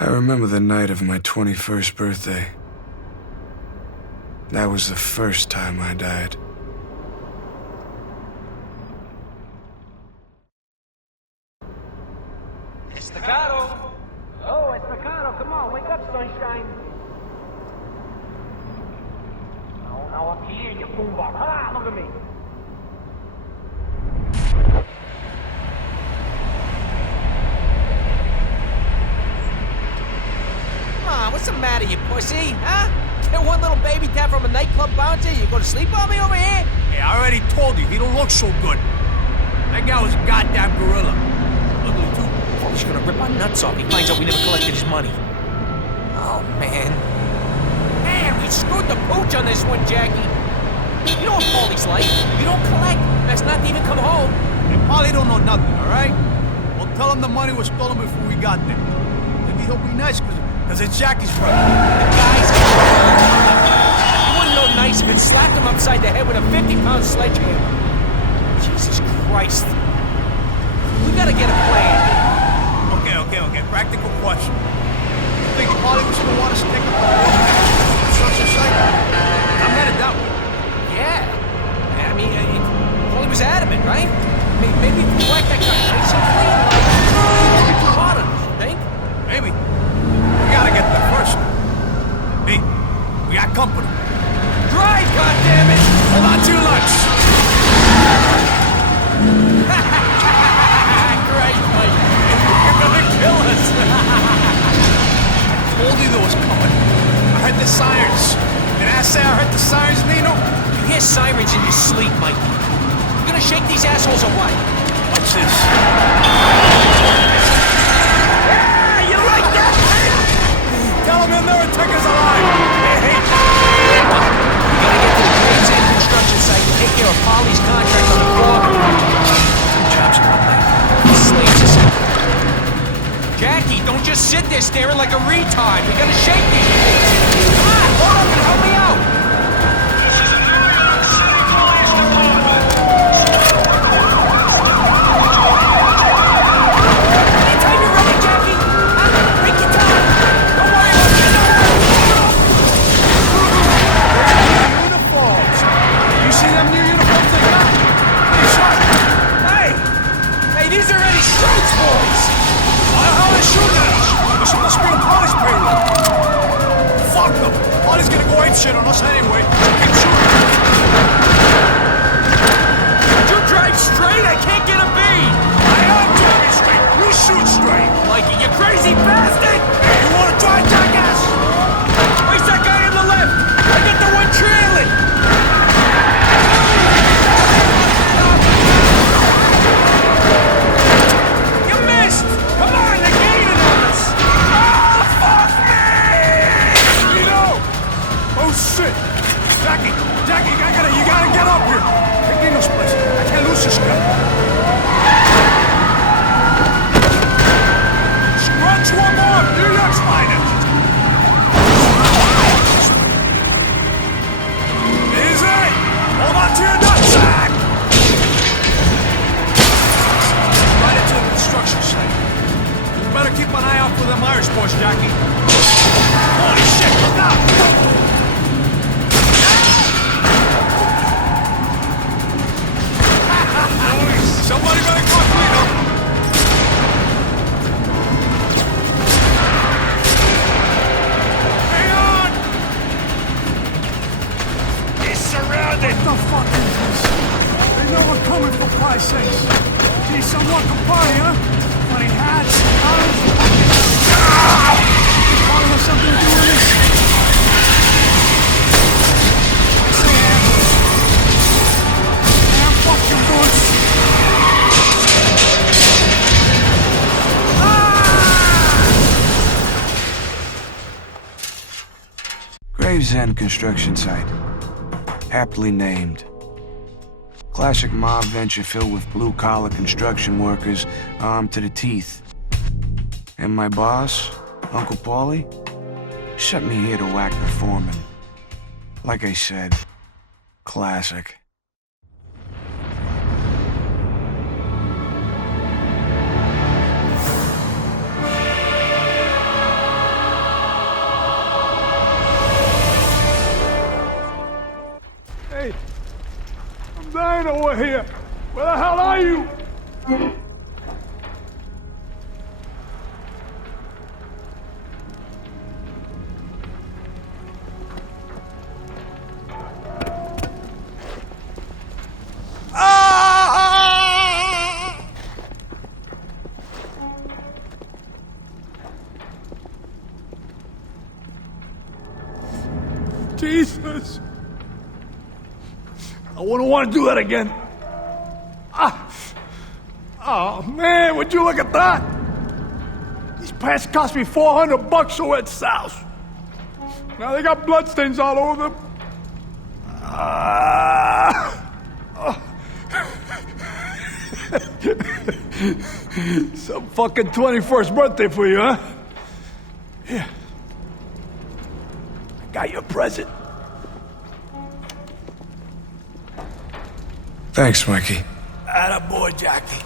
I remember the night of my 21st birthday. That was the first time I died. Staccato! Oh, it's Staccato. Come on, wake up, sunshine. Oh, now up here in your boombox. Ah, look at me. Come on, what's the matter, you pussy? Huh? Get one little baby tap from a nightclub bouncer? You go to sleep on me over here? Hey, I already told you, he don't look so good. That guy was a goddamn gorilla. Ugly too. Oh, he's gonna rip our nuts off. He finds out we never collected his money. Oh, man. Man, we screwed the pooch on this one, Jackie. You know what Paulie's like. You don't collect. Best not to even come home. And Paulie don't know nothing, all right? We'll tell him the money was stolen before we got there. Maybe he'll be nice, because it's Jackie's brother. The guy's he wouldn't know nice if it slapped him upside the head with a 50-pound sledgehammer. Jesus Christ. We gotta get a plan. Okay. Practical question. You think Paulie was gonna want us to take up the construction site? I'm headed that way. Yeah. I mean, Paulie was adamant, right? I mean, maybe if we whack that guy nice and clean, like, he won't be too hard on us, you think? Maybe. We gotta get there first. Hey, we got company. Drive, goddammit! Hold on to your lunch. Great, Mike. You're gonna kill us. I told you there was coming. I heard the sirens. Did I say I heard the sirens, Nino? You hear sirens in your sleep, Mike. You gonna shake these assholes or what? What's this? Yeah, you like that? Tell them he'll never take us alive. Hey. We gotta get to the Graves End construction site and take care of Paulie's contract on the floor. Two jobs in one night. Slaves us out. Jackie, don't just sit there staring like a retard. We gotta shake these things. Come on, hold up and help me out. This is a New York City Police Department. Anytime you're ready, Jackie. Take your time. Don't worry about Uniforms. You see them new uniforms they got? Pretty sharp. Hey, these are Eddie Strout's boys. How are they shooting at us? We're supposed to be on Paulie's payroll. Fuck them. Paulie's gonna go apeshit on us anyway. Keep shooting. Did you drive straight? I can't get a bead. I am driving straight. You shoot straight. Mikey, you crazy bastard! Hey, you wanna try, jackass? Where's that guy on the left? I got the one trailing! You missed! Come on, they're gaining on us! Oh, fuck me! Nino! Oh, shit! Jackie, you gotta get up here. Take Nino's place. I can't lose this guy. Scrunch one more! New York's finest! Easy! Hold on to your nutsack! Right into the construction site. You better keep an eye out for the Mhyre boys, Jackie. Holy shit, look out! Somebody better come clean up! Hang on! He's surrounded! What the fuck is this? They know we're coming, for Christ's sakes. Gee, some welcome party, huh? Funny hats, collars. Probably has something to do with this. I say, damn fucking bullshit. Graves End construction site. Aptly named. Classic mob venture filled with blue-collar construction workers armed to the teeth. And my boss, Uncle Paulie, sent me here to whack the foreman. Like I said, classic. of here. Where the hell are you? Jesus. I wouldn't want to do that again. Oh, man, would you look at that? These pants cost me $400 over at Sal's. Now they got bloodstains all over them. Some fucking 21st birthday for you, huh? Here. I got you a present. Thanks, Mikey. Attaboy, Jackie.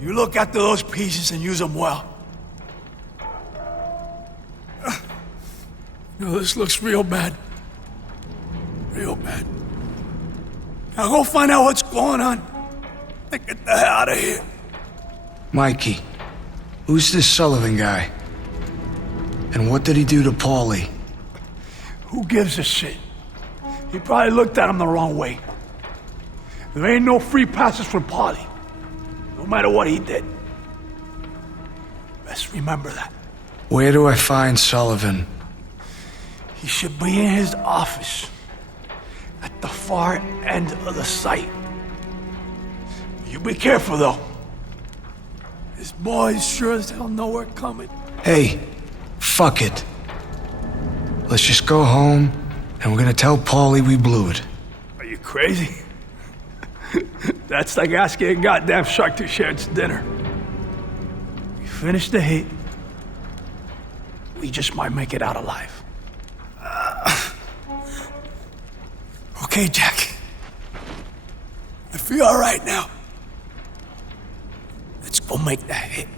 You look after those pieces and use them well. You know, this looks real bad. Real bad. Now go find out what's going on and get the hell out of here. Mikey, who's this Sullivan guy? And what did he do to Paulie? Who gives a shit? He probably looked at him the wrong way. There ain't no free passes for Paulie, no matter what he did. Best remember that. Where do I find Sullivan? He should be in his office, at the far end of the site. You be careful, though. This boys sure as hell know we're coming. Hey, fuck it. Let's just go home, and we're gonna tell Paulie we blew it. Are you crazy? That's like asking a goddamn shark to share its dinner. We finish the hit, we just might make it out alive. Okay, Jack. I feel all right now. Let's go make that hit.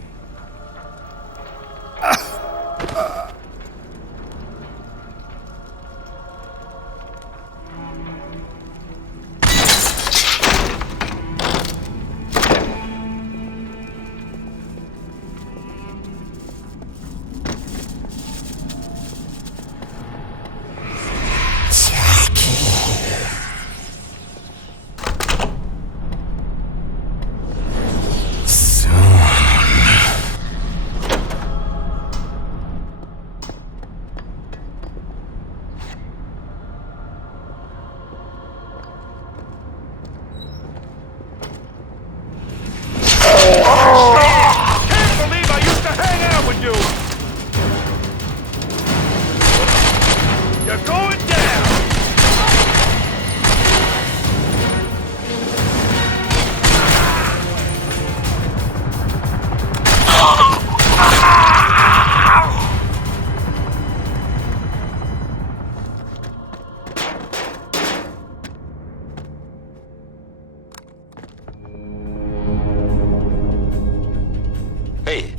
Hey,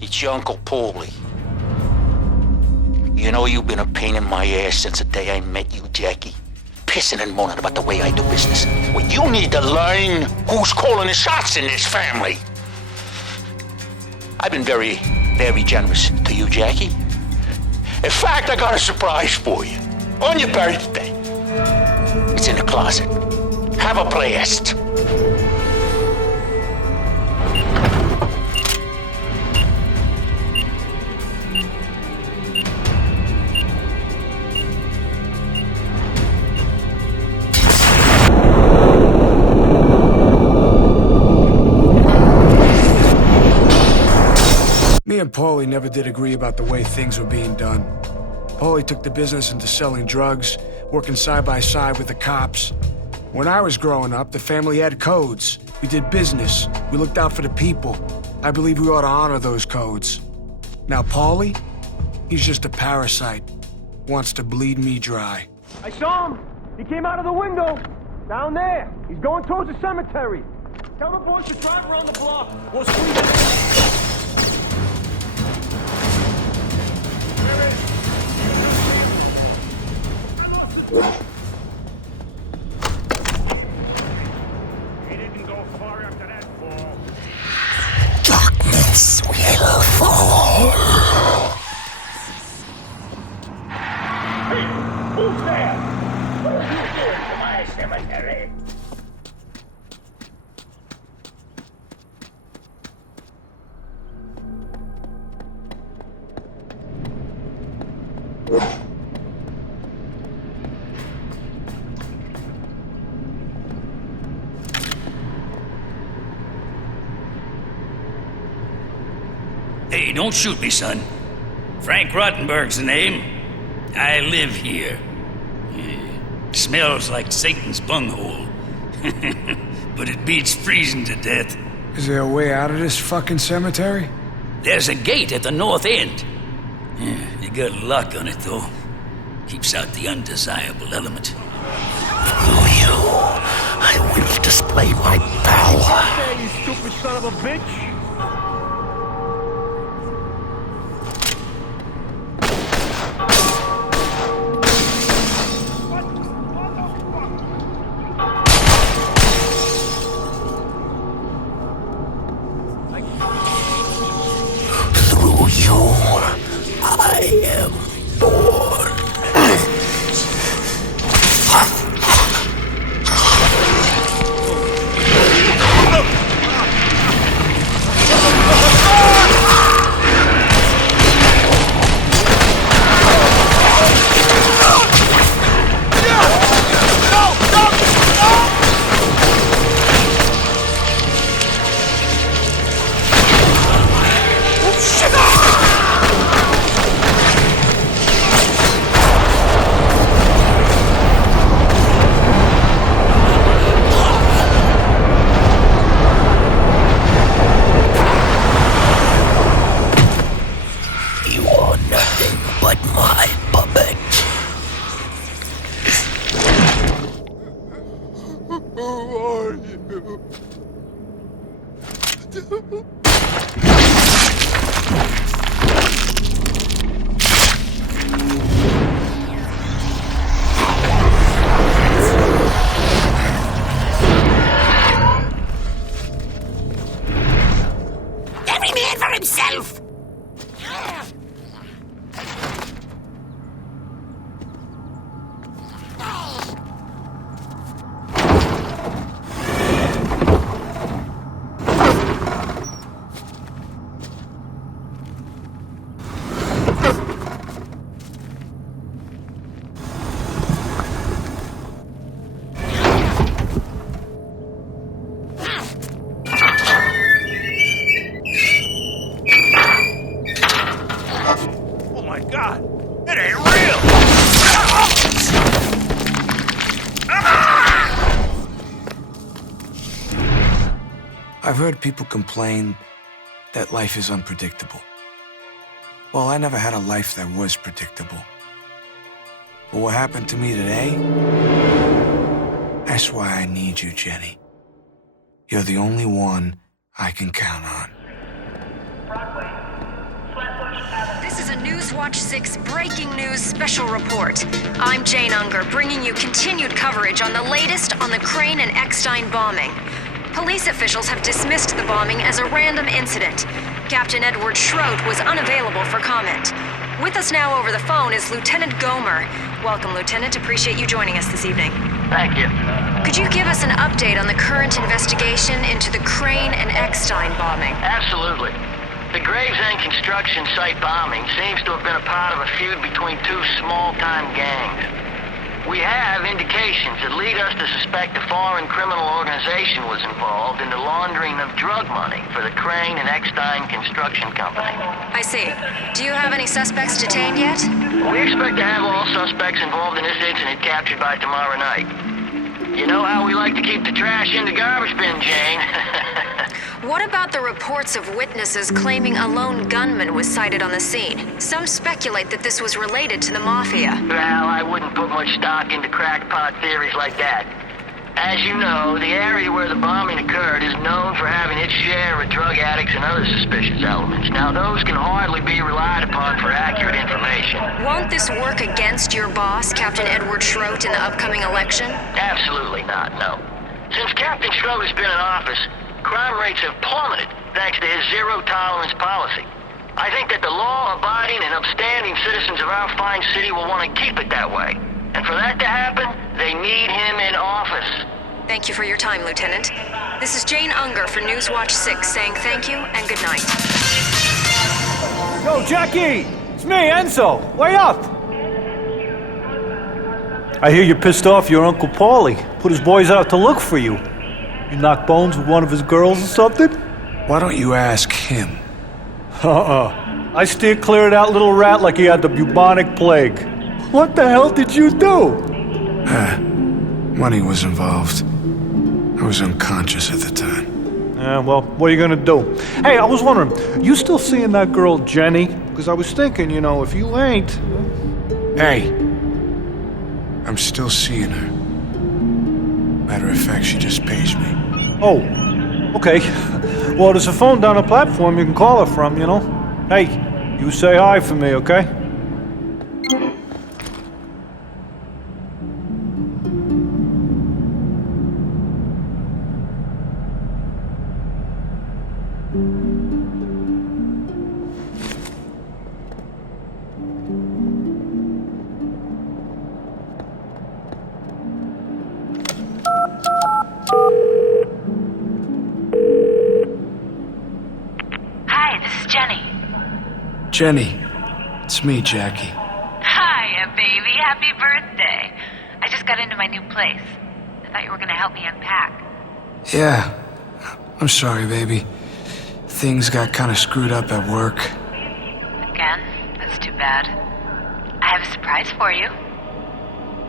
it's your Uncle Paulie. You know you've been a pain in my ass since the day I met you, Jackie. Pissing and moaning about the way I do business. Well, you need to learn who's calling the shots in this family. I've been very, very generous to you, Jackie. In fact, I got a surprise for you. On your birthday. It's in the closet. Have a blast. Me and Paulie never did agree about the way things were being done. Paulie took the business into selling drugs, working side by side with the cops. When I was growing up, the family had codes. We did business. We looked out for the people. I believe we ought to honor those codes. Now Paulie, he's just a parasite. Wants to bleed me dry. I saw him. He came out of the window. Down there. He's going towards the cemetery. Tell the boys to drive around the block. We'll squeeze it. Hey, don't shoot me, son. Frank Rottenberg's the name. I live here. Smells like Satan's bunghole. But it beats freezing to death. Is there a way out of this fucking cemetery? There's a gate at the north end. You got a lock on it, though. Keeps out the undesirable element. Through you, I will display my power. Hey, you stupid son of a bitch! Through you, I am born. Every man for himself! I've heard people complain that life is unpredictable. Well, I never had a life that was predictable. But what happened to me today? That's why I need you, Jenny. You're the only one I can count on. This is a Newswatch 6 breaking news special report. I'm Jane Unger, bringing you continued coverage on the latest on the Crane and Eckstein bombing. Police officials have dismissed the bombing as a random incident. Captain Edward Schroet was unavailable for comment. With us now over the phone is Lieutenant Gomer. Welcome, Lieutenant. Appreciate you joining us this evening. Thank you. Could you give us an update on the current investigation into the Crane and Eckstein bombing? Absolutely. The Gravesend construction site bombing seems to have been a part of a feud between two small-time gangs. We have indications that lead us to suspect a foreign criminal organization was involved in the laundering of drug money for the Crane and Eckstein Construction Company. I see. Do you have any suspects detained yet? We expect to have all suspects involved in this incident captured by tomorrow night. You know how we like to keep the trash in the garbage bin, Jane. What about the reports of witnesses claiming a lone gunman was sighted on the scene? Some speculate that this was related to the Mafia. Well, I wouldn't put much stock into crackpot theories like that. As you know, the area where the bombing occurred is known for having its share of drug addicts and other suspicious elements. Now, those can hardly be relied upon for accurate information. Won't this work against your boss, Captain Edward Schroet, in the upcoming election? Absolutely not, no. Since Captain Schroet has been in office, crime rates have plummeted thanks to his zero-tolerance policy. I think that the law-abiding and upstanding citizens of our fine city will want to keep it that way. And for that to happen, they need him in office. Thank you for your time, Lieutenant. This is Jane Unger for Newswatch 6 saying thank you and good night. Yo, Jackie! It's me, Enzo! Wait up! I hear you're pissed off your Uncle Paulie. Put his boys out to look for you. You knock bones with one of his girls or something? Why don't you ask him? I steered clear of that little rat like he had the bubonic plague. What the hell did you do? Money was involved. I was unconscious at the time. Yeah, well, what are you gonna do? Hey, I was wondering, you still seeing that girl Jenny? Because I was thinking, you know, if you ain't... Hey, I'm still seeing her. Matter of fact, she just paged me. Oh, okay. Well, there's a phone down the platform you can call her from, you know? Hey, you say hi for me, okay? Jenny, it's me, Jackie. Hiya, baby. Happy birthday. I just got into my new place. I thought you were gonna help me unpack. Yeah, I'm sorry, baby. Things got kind of screwed up at work. Again? That's too bad. I have a surprise for you.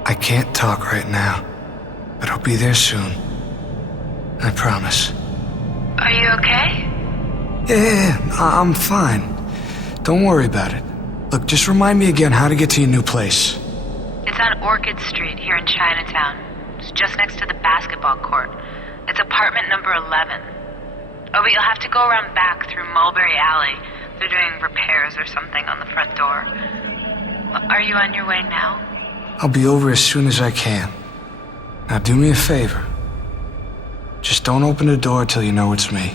I can't talk right now, but I'll be there soon. I promise. Are you okay? Yeah, I'm fine. Don't worry about it. Look, just remind me again how to get to your new place. It's on Orchid Street here in Chinatown. It's just next to the basketball court. It's apartment number 11. Oh, but you'll have to go around back through Mulberry Alley. They're doing repairs or something on the front door. Are you on your way now? I'll be over as soon as I can. Now do me a favor. Just don't open the door till you know it's me.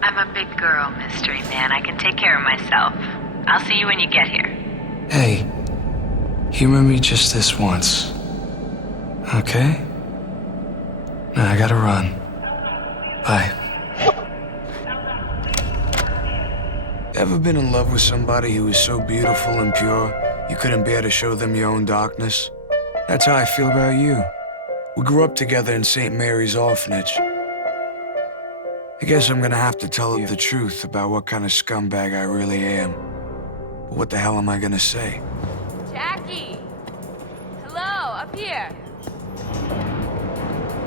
I'm a big girl, mystery man. I can take care of myself. I'll see you when you get here. Hey, humor me just this once. Okay? Now I gotta run. Bye. Ever been in love with somebody who was so beautiful and pure, you couldn't bear to show them your own darkness? That's how I feel about you. We grew up together in St. Mary's Orphanage. I guess I'm gonna have to tell you the truth about what kind of scumbag I really am. But what the hell am I gonna say? Jackie! Hello, up here!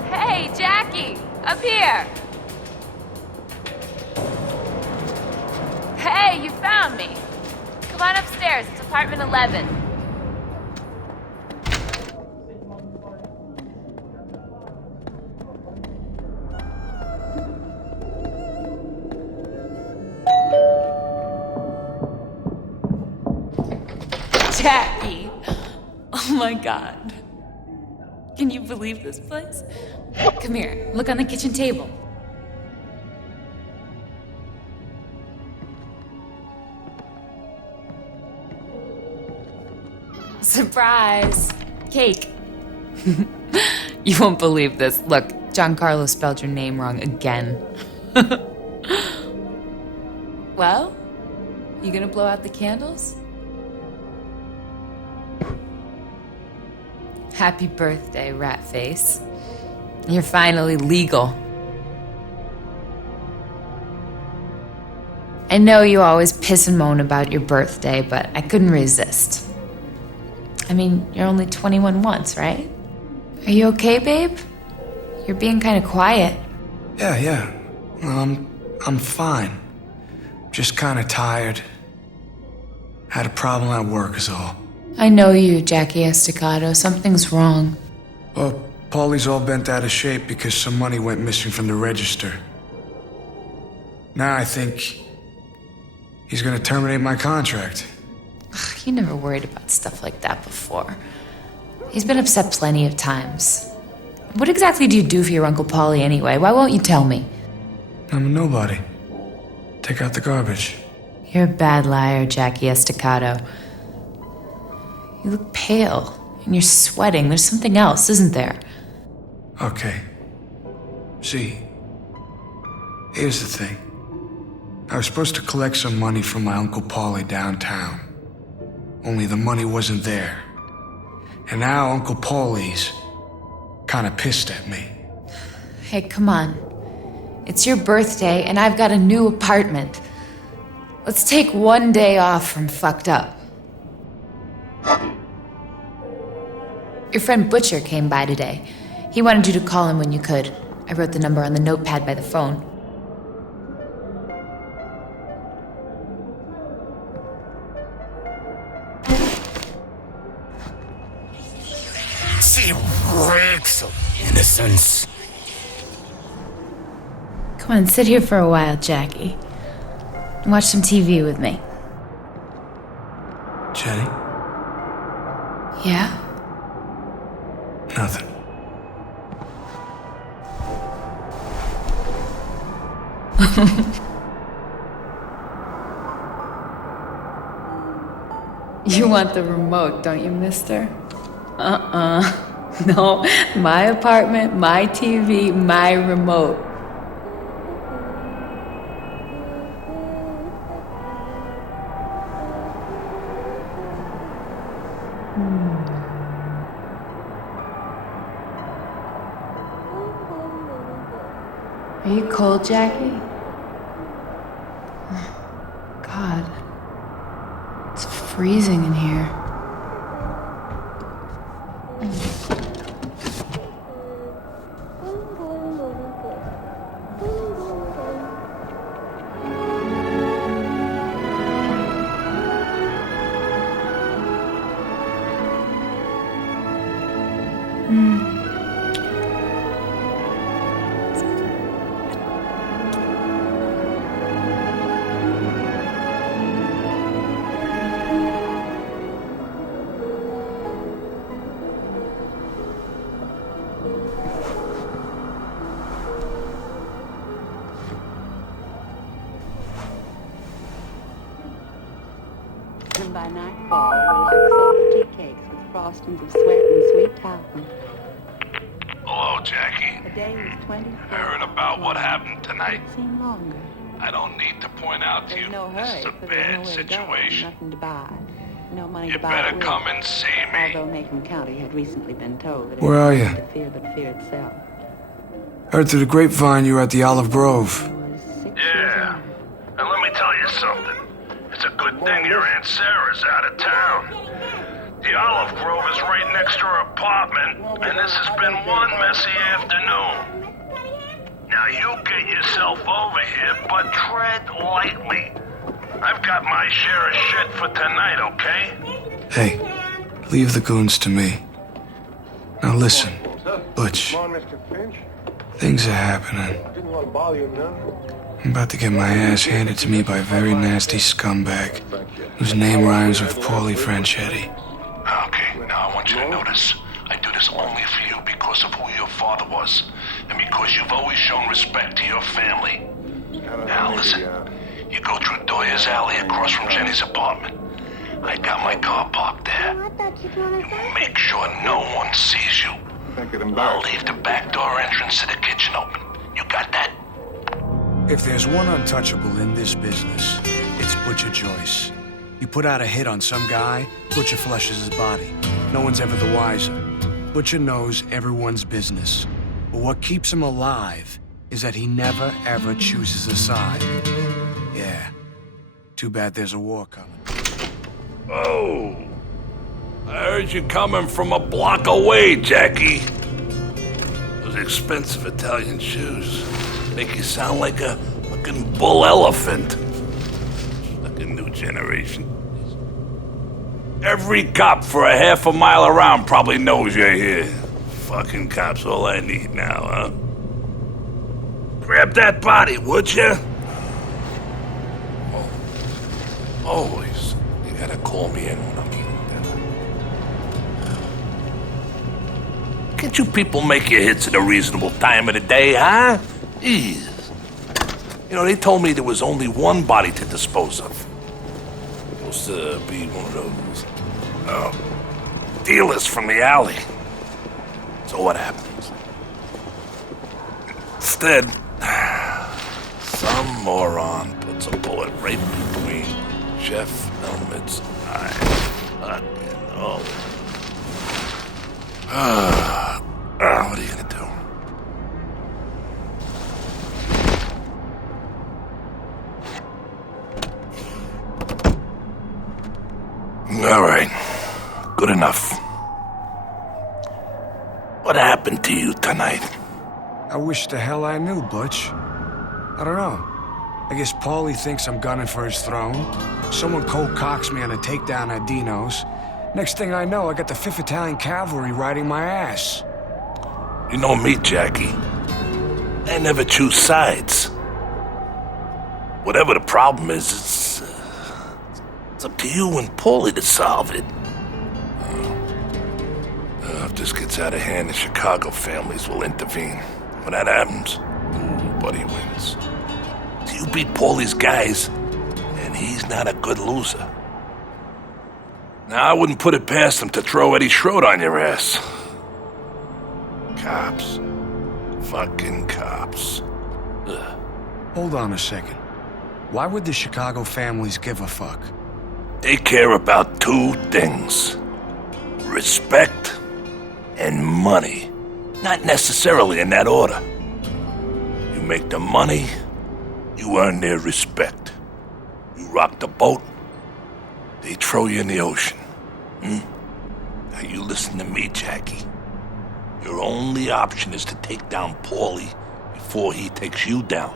Hey, Jackie! Up here! Hey, you found me! Come on upstairs, it's apartment 11. Jackie! Oh my god. Can you believe this place? Come here, look on the kitchen table. Surprise! Cake. You won't believe this. Look, Giancarlo spelled your name wrong again. Well, you gonna blow out the candles? Happy birthday, rat face. You're finally legal. I know you always piss and moan about your birthday, but I couldn't resist. I mean, you're only 21 once, right? Are you okay, babe? You're being kind of quiet. Yeah. I'm fine. Just kind of tired. Had a problem at work is all. I know you, Jackie Estacado. Something's wrong. Well, Paulie's all bent out of shape because some money went missing from the register. Now I think he's gonna terminate my contract. Ugh, you never worried about stuff like that before. He's been upset plenty of times. What exactly do you do for your Uncle Paulie anyway? Why won't you tell me? I'm a nobody. Take out the garbage. You're a bad liar, Jackie Estacado. You look pale, and you're sweating. There's something else, isn't there? Okay. See, here's the thing. I was supposed to collect some money from my Uncle Paulie downtown. Only the money wasn't there. And now Uncle Paulie's kinda pissed at me. Hey, come on. It's your birthday, and I've got a new apartment. Let's take one day off from fucked up. Your friend Butcher came by today. He wanted you to call him when you could. I wrote the number on the notepad by the phone. She reeks of innocence. Come on, sit here for a while, Jackie. And watch some TV with me. Jenny? Yeah? Nothing. You want the remote, don't you, mister? No, my apartment, my TV, my remote. Are you cold, Jackie? God. It's freezing in here. And by nightfall, we're like soft tea cakes with frostings of sweat and sweet talcum. Hello, Jackie. The day is 24. Heard about what happened tonight? Seem longer. I don't need to point out to you. No This hurry, is a for there's bad nowhere to go, situation. nothing to buy. No money You to buy better it with. come and see me. Although Macomb County had recently been told that Where are it you? had to fear but fear itself. Heard through the grapevine you were at the Olive Grove. Yeah. And let me tell you something. It's a good thing your Aunt Sarah's out of town. The Olive Grove is right next to her apartment, and this has been one messy afternoon. Now you get yourself over here, but tread lightly. I've got my share of shit for tonight, okay? Hey, leave the goons to me. Now listen, Butch. Come on, Mr. Finch. Things are happening. Didn't want to bother you none. I'm about to get my ass handed to me by a very nasty scumbag whose name rhymes with Paulie Franchetti. Okay, now I want you to notice. I do this only for you because of who your father was, and because you've always shown respect to your family. Now listen, you go through Doyer's alley across from Jenny's apartment. I got my car parked there. You make sure no one sees you. I'll leave the back door entrance to the kitchen open. You got that? If there's one untouchable in this business, it's Butcher Joyce. You put out a hit on some guy, Butcher flushes his body. No one's ever the wiser. Butcher knows everyone's business. But what keeps him alive is that he never, ever chooses a side. Yeah. Too bad there's a war coming. Oh. I heard you coming from a block away, Jackie. Those expensive Italian shoes make you sound like a fucking bull elephant. Like a new generation. Every cop for a half a mile around probably knows you're here. Fucking cops, all I need now, huh? Grab that body, would ya? Oh, always. You gotta call me in when I'm eating dinner. Can't you people make your hits at a reasonable time of the day, huh? Jeez. You know, they told me there was only one body to dispose of. Supposed to be one of those dealers from the alley. So what happens? Instead, some moron puts a bullet right between Jeff Elmwood's eyes. Fucking oh. What are you gonna do? All right. Good enough. What happened to you tonight? I wish the hell I knew, Butch. I don't know. I guess Paulie thinks I'm gunning for his throne. Someone cold cocks me on a takedown at Dino's. Next thing I know, I got the 5th Italian Cavalry riding my ass. You know me, Jackie. I never choose sides. Whatever the problem is, it's up to you and Paulie to solve it. If this gets out of hand, the Chicago families will intervene. When that happens, nobody wins. So you beat Paulie's guys, and he's not a good loser. Now, I wouldn't put it past him to throw Eddie Schroed on your ass. Cops. Fucking cops. Ugh. Hold on a second. Why would the Chicago families give a fuck? They care about 2 things. Respect and money. Not necessarily in that order. You make the money, you earn their respect. You rock the boat, they throw you in the ocean. Now you listen to me, Jackie. Your only option is to take down Paulie before he takes you down.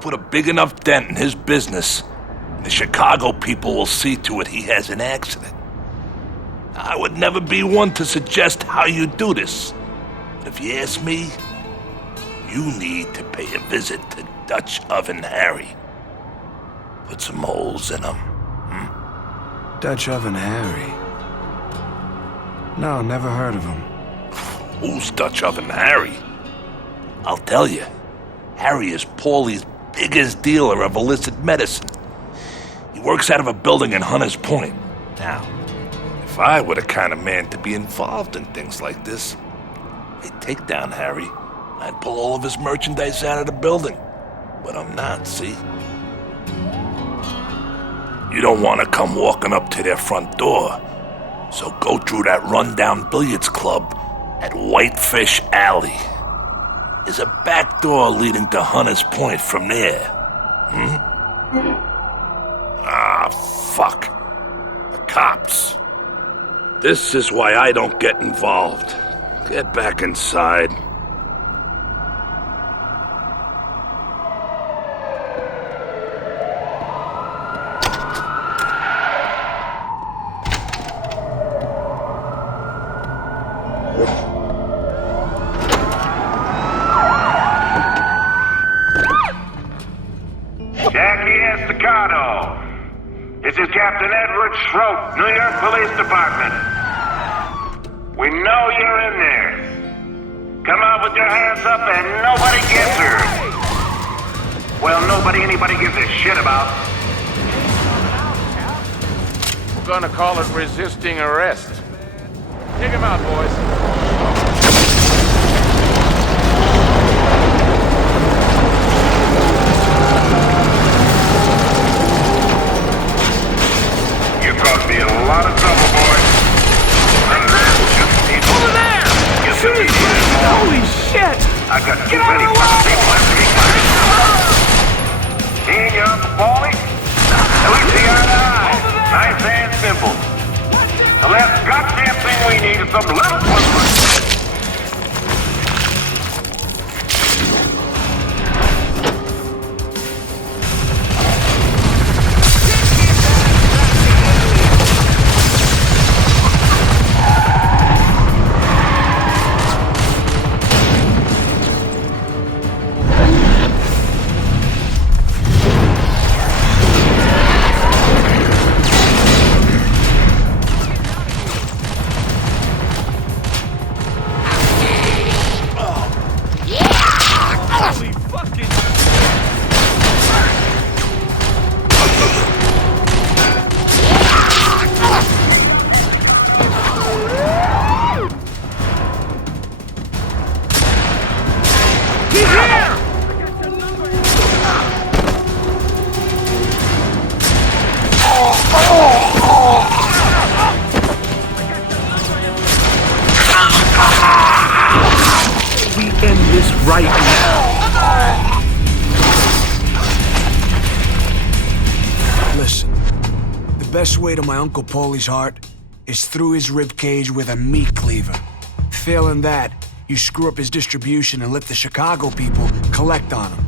Put a big enough dent in his business, and the Chicago people will see to it he has an accident. I would never be one to suggest how you do this, but if you ask me, you need to pay a visit to Dutch Oven Harry. Put some holes in him. Dutch Oven Harry? No, never heard of him. Who's Dutch Oven Harry? I'll tell you. Harry is Paulie's biggest dealer of illicit medicine. He works out of a building in Hunters Point. Now, if I were the kind of man to be involved in things like this, I'd take down Harry. I'd pull all of his merchandise out of the building. But I'm not, see? You don't want to come walking up to their front door. So go through that rundown billiards club at Whitefish Alley. There's a back door leading to Hunters Point from there. Ah, fuck. The cops. This is why I don't get involved. Get back inside. This is Captain Edward Schroed, New York Police Department. We know you're in there. Come out with your hands up and nobody gets hurt. Well, nobody anybody gives a shit about. We're gonna call it resisting arrest. Take him out, boys. Caused me a lot of trouble, boy. Over there! Shoot! Holy shit! I got too many fucking people after me. Seeing you, Uncle Paulie? We see eye to eye. Nice and simple. The last goddamn thing we need is some little puzzler. best way to my Uncle Paulie's heart is through his ribcage with a meat cleaver. Failing that, you screw up his distribution and let the Chicago people collect on him.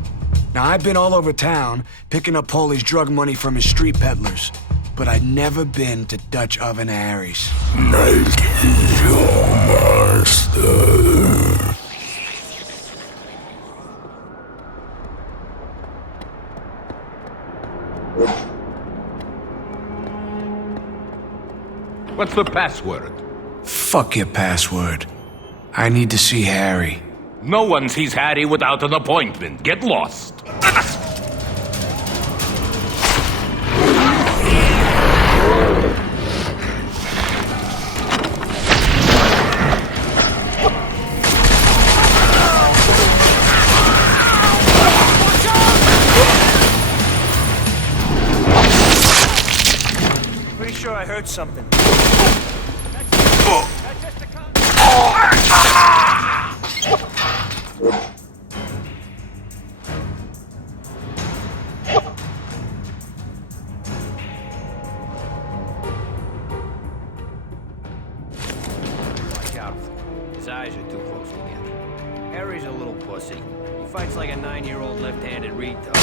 Now, I've been all over town picking up Paulie's drug money from his street peddlers, but I'd never been to Dutch Oven Harry's. Night is your master. What's the password? Fuck your password. I need to see Harry. No one sees Harry without an appointment. Get lost. Pretty sure I heard something. His eyes are too close together. Harry's a little pussy. He fights like a 9-year-old left-handed retard.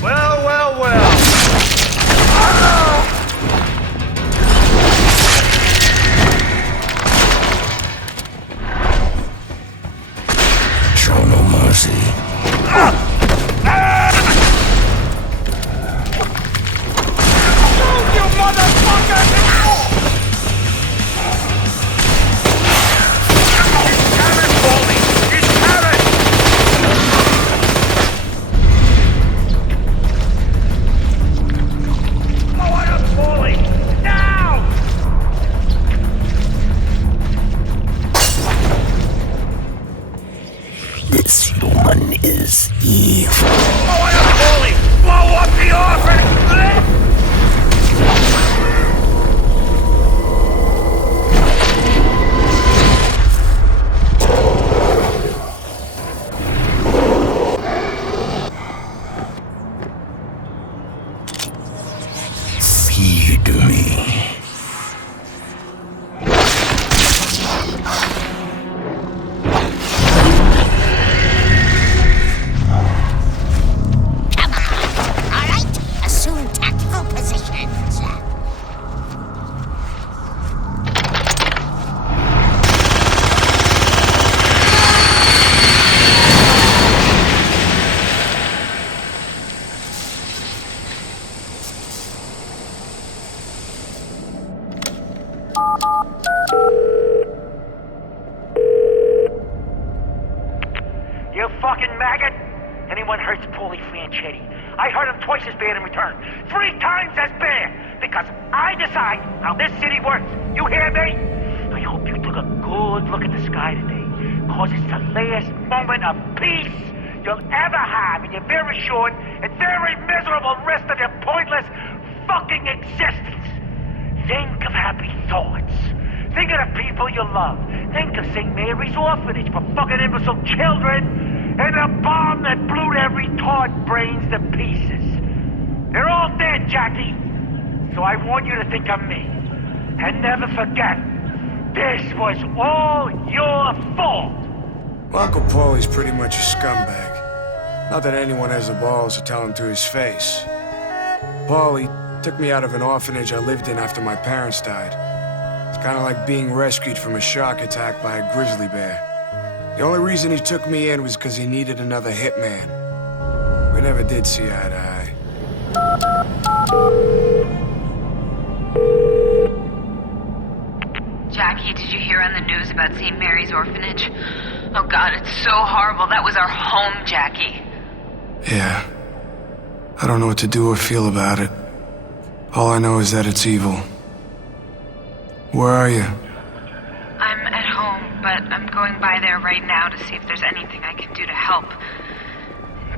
Well, well, well. Show no mercy. You motherfucker! Carrot, Paulie! It's Carrot! Blow it up, Paulie! Now! This human is evil. Blow it up, Paulie! Blow up the orphan! Feed me. Alright, assume tactical positions. You fucking maggot! Anyone hurts Paulie Franchetti, I hurt him twice as bad in return. 3 times as bad! Because I decide how this city works. You hear me? I hope you took a good look at the sky today. Cause it's the last moment of peace you'll ever have in your very short and very miserable rest of your pointless fucking existence. Think of happy thoughts. Think of the people you love. Think of St. Mary's Orphanage for fucking imbecile children and the bomb that blew their retard brains to pieces. They're all dead, Jackie. So I want you to think of me. And never forget, this was all your fault. Well, Uncle Paulie's pretty much a scumbag. Not that anyone has the balls to tell him to his face. Paulie took me out of an orphanage I lived in after my parents died. It's kind of like being rescued from a shark attack by a grizzly bear. The only reason he took me in was because he needed another hitman. We never did see eye to eye. Jackie, did you hear on the news about St. Mary's Orphanage? Oh God, it's so horrible. That was our home, Jackie. Yeah. I don't know what to do or feel about it. All I know is that it's evil. Where are you? I'm at home, but I'm going by there right now to see if there's anything I can do to help.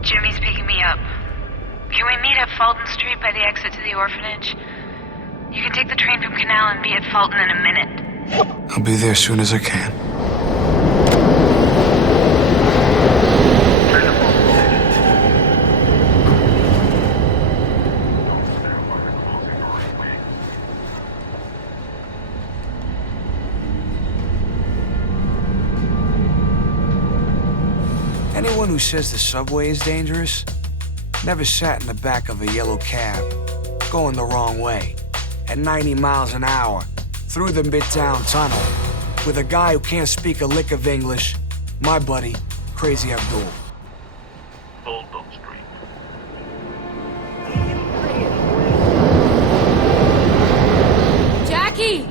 Jimmy's picking me up. Can we meet at Fulton Street by the exit to the orphanage? You can take the train from Canal and be at Fulton in a minute. I'll be there as soon as I can. Anyone who says the subway is dangerous never sat in the back of a yellow cab, going the wrong way, at 90 miles an hour, through the Midtown Tunnel, with a guy who can't speak a lick of English, my buddy, Crazy Abdul. Fulton Street. Jackie!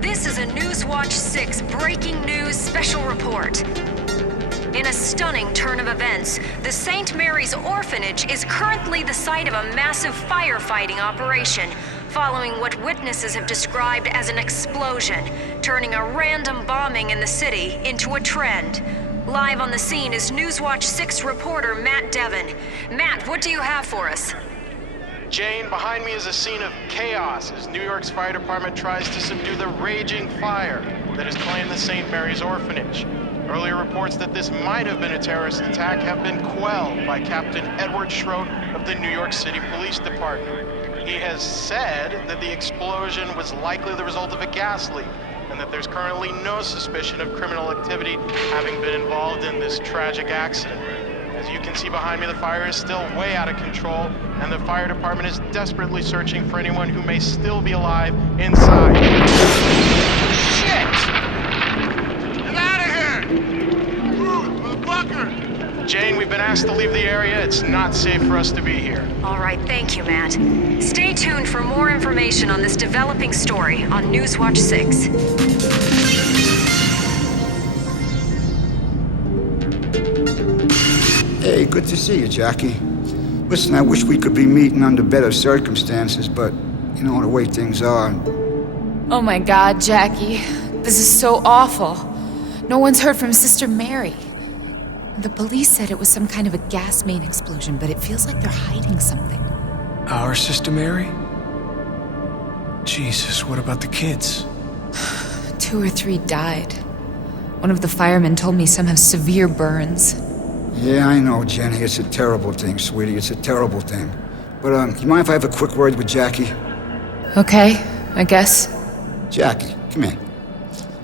This is a Newswatch 6 breaking news special report. In a stunning turn of events, the St. Mary's Orphanage is currently the site of a massive firefighting operation, following what witnesses have described as an explosion, turning a random bombing in the city into a trend. Live on the scene is Newswatch 6 reporter Matt Devon. Matt, what do you have for us? Jane, behind me is a scene of chaos as New York's fire department tries to subdue the raging fire that has claimed the St. Mary's Orphanage. Earlier reports that this might have been a terrorist attack have been quelled by Captain Edward Schroet of the New York City Police Department. He has said that the explosion was likely the result of a gas leak and that there's currently no suspicion of criminal activity having been involved in this tragic accident. As you can see behind me, the fire is still way out of control, and the fire department is desperately searching for anyone who may still be alive inside. Shit! Get out of here! Move, motherfucker! Jane, we've been asked to leave the area. It's not safe for us to be here. All right, thank you, Matt. Stay tuned for more information on this developing story on Newswatch 6. Hey, good to see you, Jackie. Listen, I wish we could be meeting under better circumstances, but you know the way things are. Oh my God, Jackie. This is so awful. No one's heard from Sister Mary. The police said it was some kind of a gas main explosion, but it feels like they're hiding something. Our Sister Mary? Jesus, what about the kids? 2 or 3 died. One of the firemen told me some have severe burns. Yeah, I know, Jenny. It's a terrible thing, sweetie. It's a terrible thing. But, you mind if I have a quick word with Jackie? Okay, I guess. Jackie, come here.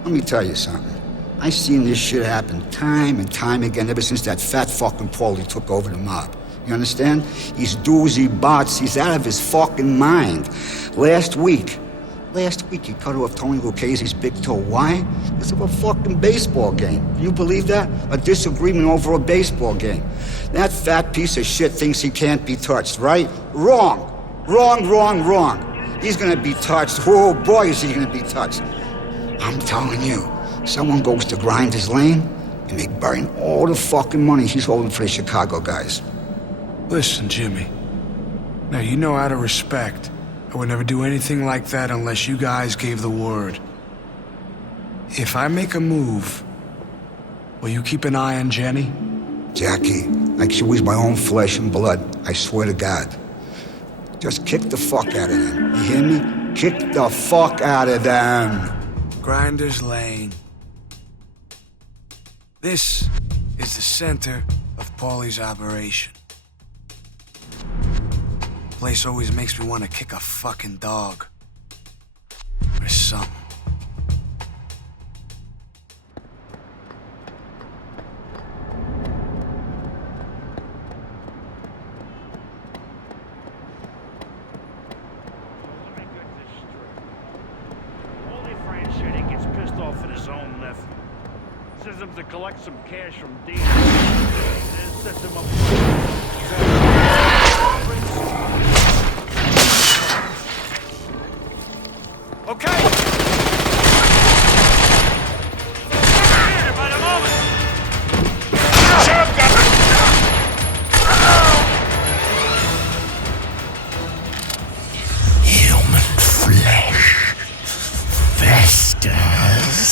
Let me tell you something. I've seen this shit happen time and time again ever since that fat fucking Paulie took over the mob. You understand? He's doozy bots. He's out of his fucking mind. Last week, he cut off Tony Lucchese's big toe. Why? Because of a fucking baseball game. Can you believe that? A disagreement over a baseball game. That fat piece of shit thinks he can't be touched, right? Wrong. Wrong. He's gonna be touched. Oh boy, is he gonna be touched. I'm telling you, someone goes to Grinder's Lane and they burn all the fucking money he's holding for the Chicago guys. Listen, Jimmy. Now, you know out of respect, I would never do anything like that unless you guys gave the word. If I make a move, will you keep an eye on Jenny? Jackie, like she was my own flesh and blood, I swear to God. Just kick the fuck out of them. You hear me? Kick the fuck out of them. Grinder's Lane. This is the center of Paulie's operation. Place always makes me want to kick a fucking dog. Or something. Says him to collect some cash from Dean. Then sets him up. Okay. By the moment. Human flesh festers.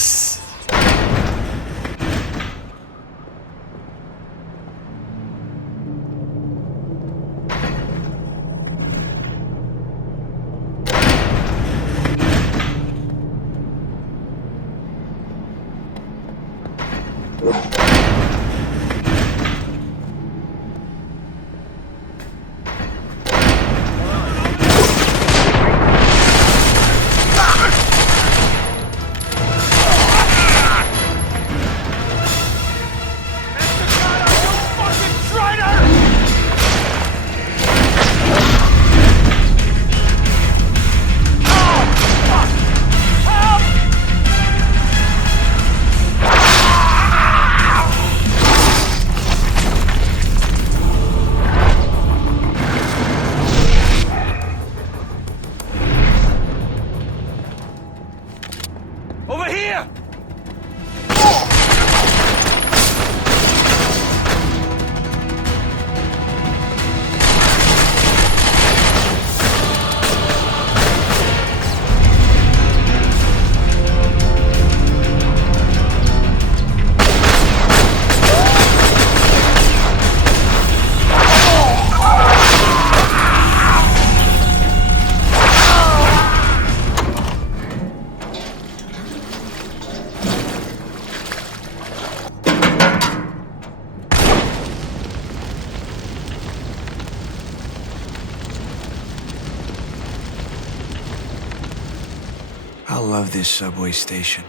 I love this subway station.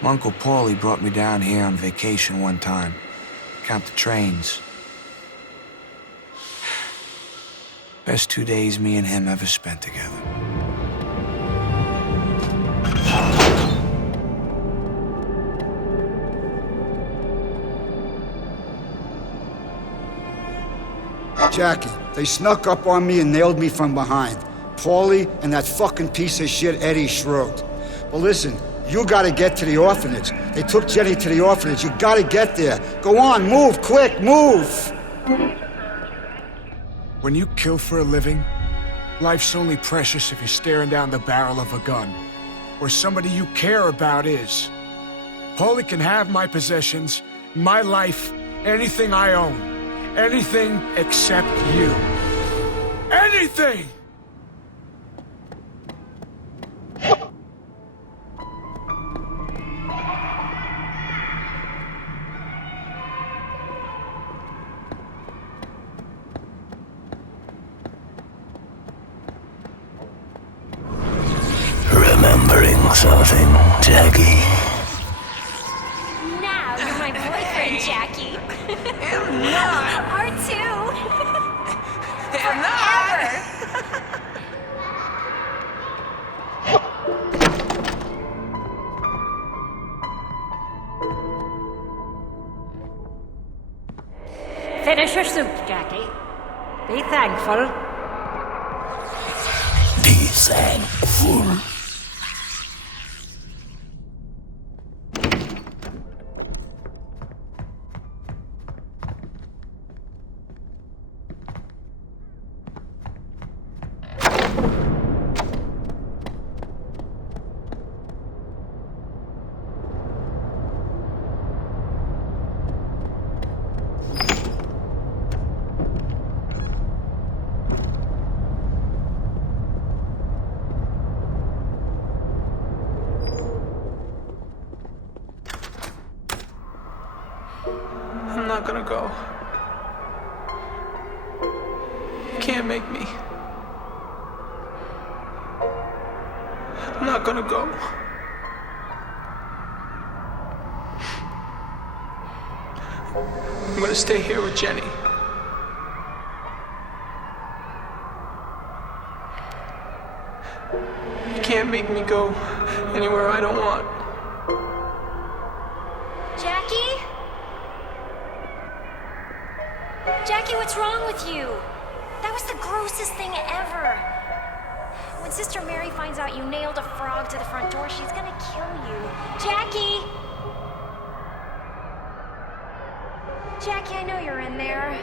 My Uncle Paulie brought me down here on vacation one time. Count the trains. Best 2 days me and him ever spent together. Jackie, they snuck up on me and nailed me from behind. Paulie and that fucking piece of shit Eddie Schroed. But listen, you gotta get to the orphanage. They took Jenny to the orphanage. You gotta get there. Go on, move, quick, move! When you kill for a living, life's only precious if you're staring down the barrel of a gun. Or somebody you care about is. Paulie can have my possessions, my life, anything I own. Anything except you. Anything! Remembering something, Jackie? Now you're my boyfriend, Jackie. I'm not. R2. I'm not. Finish your soup, Jackie. Be thankful. Be thankful. I'm not gonna go. You can't make me. I'm not gonna go. I'm gonna stay here with Jenny. You can't make me go anywhere I don't want. Jackie? Jackie, what's wrong with you? That was the grossest thing ever. When Sister Mary finds out you nailed a frog to the front door, she's gonna kill you. Jackie! Jackie, I know you're in there.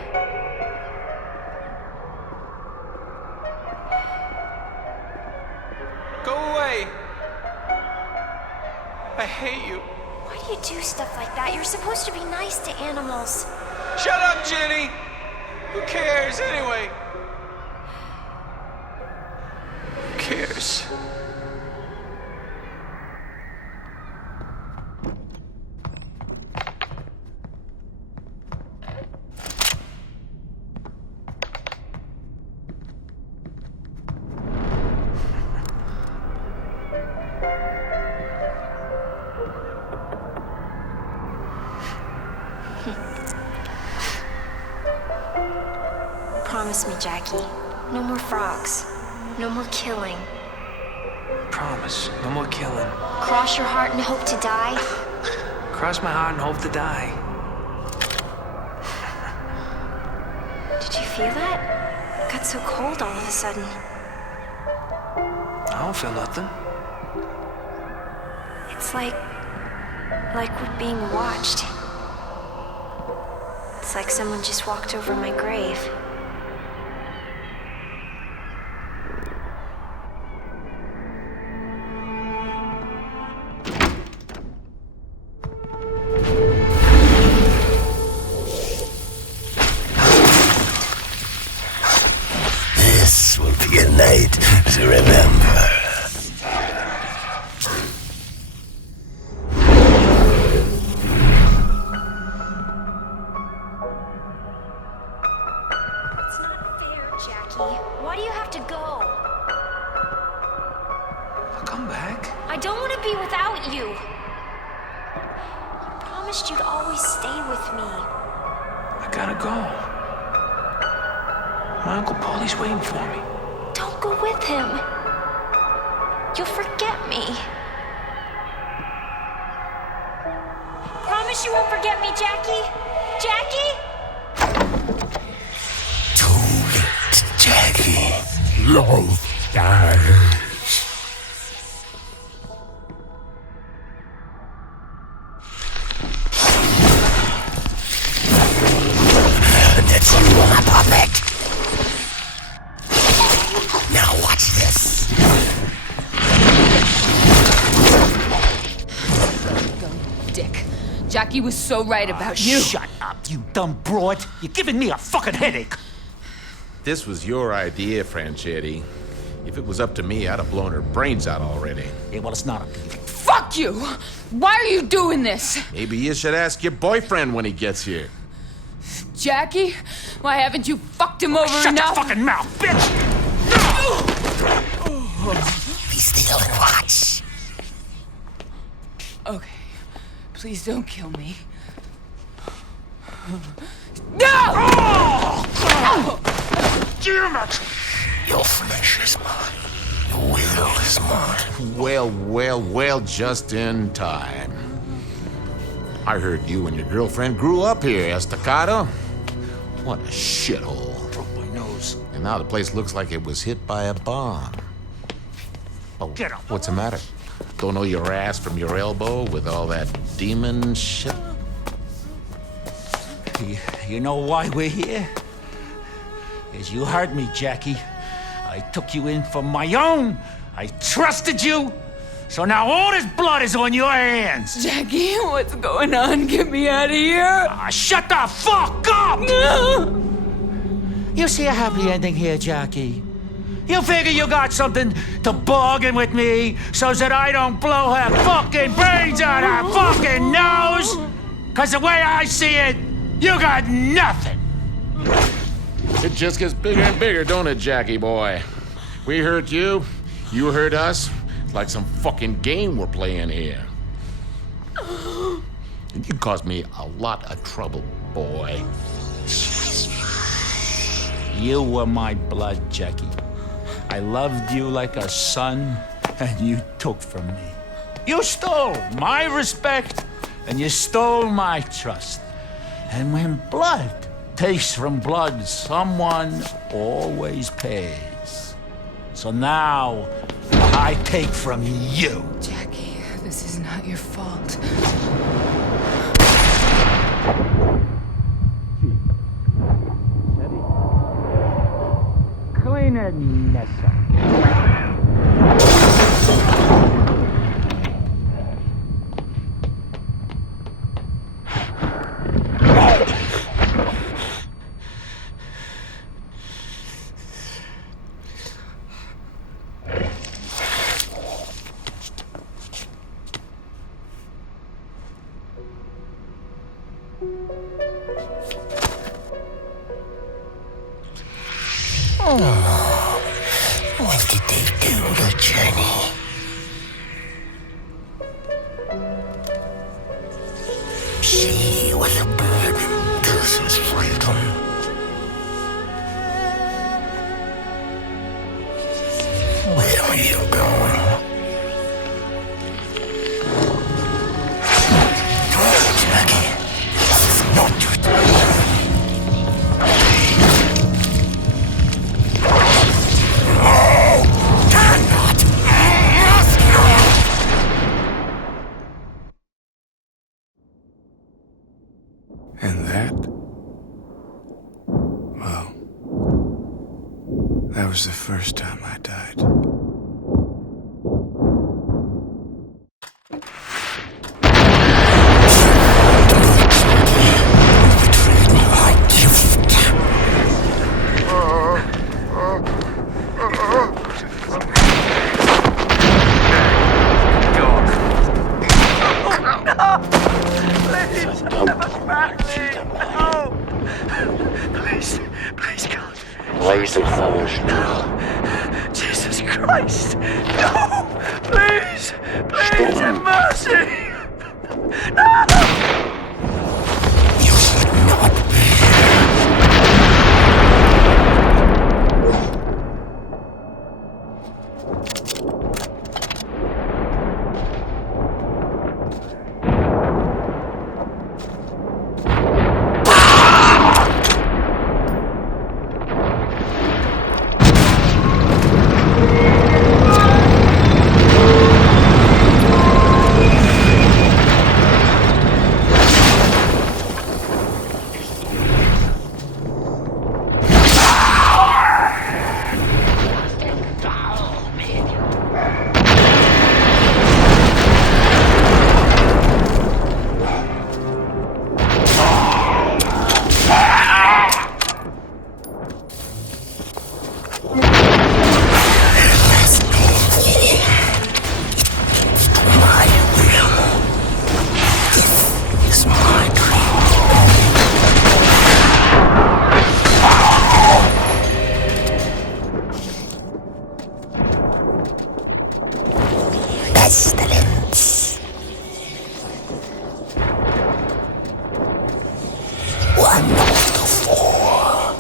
Go away. I hate you. Why do you do stuff like that? You're supposed to be nice to animals. Shut up, Jenny! Who cares anyway? Who cares? Promise me, Jackie. No more frogs. No more killing. Promise, no more killing. Cross your heart and hope to die. Cross my heart and hope to die. Did you feel that? It got so cold all of a sudden. I don't feel nothing. It's like we're being watched. It's like someone just walked over my grave. This will be a night to remember. Why do you have to go? I'll come back. I don't want to be without you. You promised you'd always stay with me. I gotta go. My Uncle Paulie's waiting for me. Don't go with him. You'll forget me. Promise you won't forget me, Jackie? Jackie? Jackie, love dies. That's you, my puppet. Now watch this. Dick. Jackie was so right about you. Shut up, you dumb broad. You're giving me a fucking headache. This was your idea, Franchetti. If it was up to me, I'd have blown her brains out already. Yeah, well, it's not up to you. Fuck you! Why are you doing this? Maybe you should ask your boyfriend when he gets here. Jackie? Why haven't you fucked him over Shut enough? your fucking mouth, bitch! Be still and watch. Okay. Please don't kill me. No! Oh! Damn it! Your flesh is mine. Your will is mine. Well, just in time. I heard you and your girlfriend grew up here, Estacado. What a shithole. Broke my nose. And now the place looks like it was hit by a bomb. Oh, get up. What's the matter? Don't know your ass from your elbow with all that demon shit? You know why we're here? Is you heard me, Jackie. I took you in for my own. I trusted you. So now all this blood is on your hands. Jackie, what's going on? Get me out of here. Shut the fuck up! No! You see a happy ending here, Jackie? You figure you got something to bargain with me so that I don't blow her fucking brains out her fucking nose? Cause the way I see it, you got nothing. It just gets bigger and bigger, don't it, Jackie boy? We hurt you, you hurt us. It's like some fucking game we're playing here. You caused me a lot of trouble, boy. You were my blood, Jackie. I loved you like a son, and you took from me. You stole my respect, and you stole my trust. And when blood takes from blood, someone always pays. So now, I take from you. Jackie, this is not your fault. Clean it, Nessa. Oh, what did they do to Jenny? see what a bird does with freedom. Where are you going? Jackie, this is not your time. And that? Well, that was the first time I died. Jesus Christ! No! Please! Please have mercy! No! You should not be pestilence. One of the four.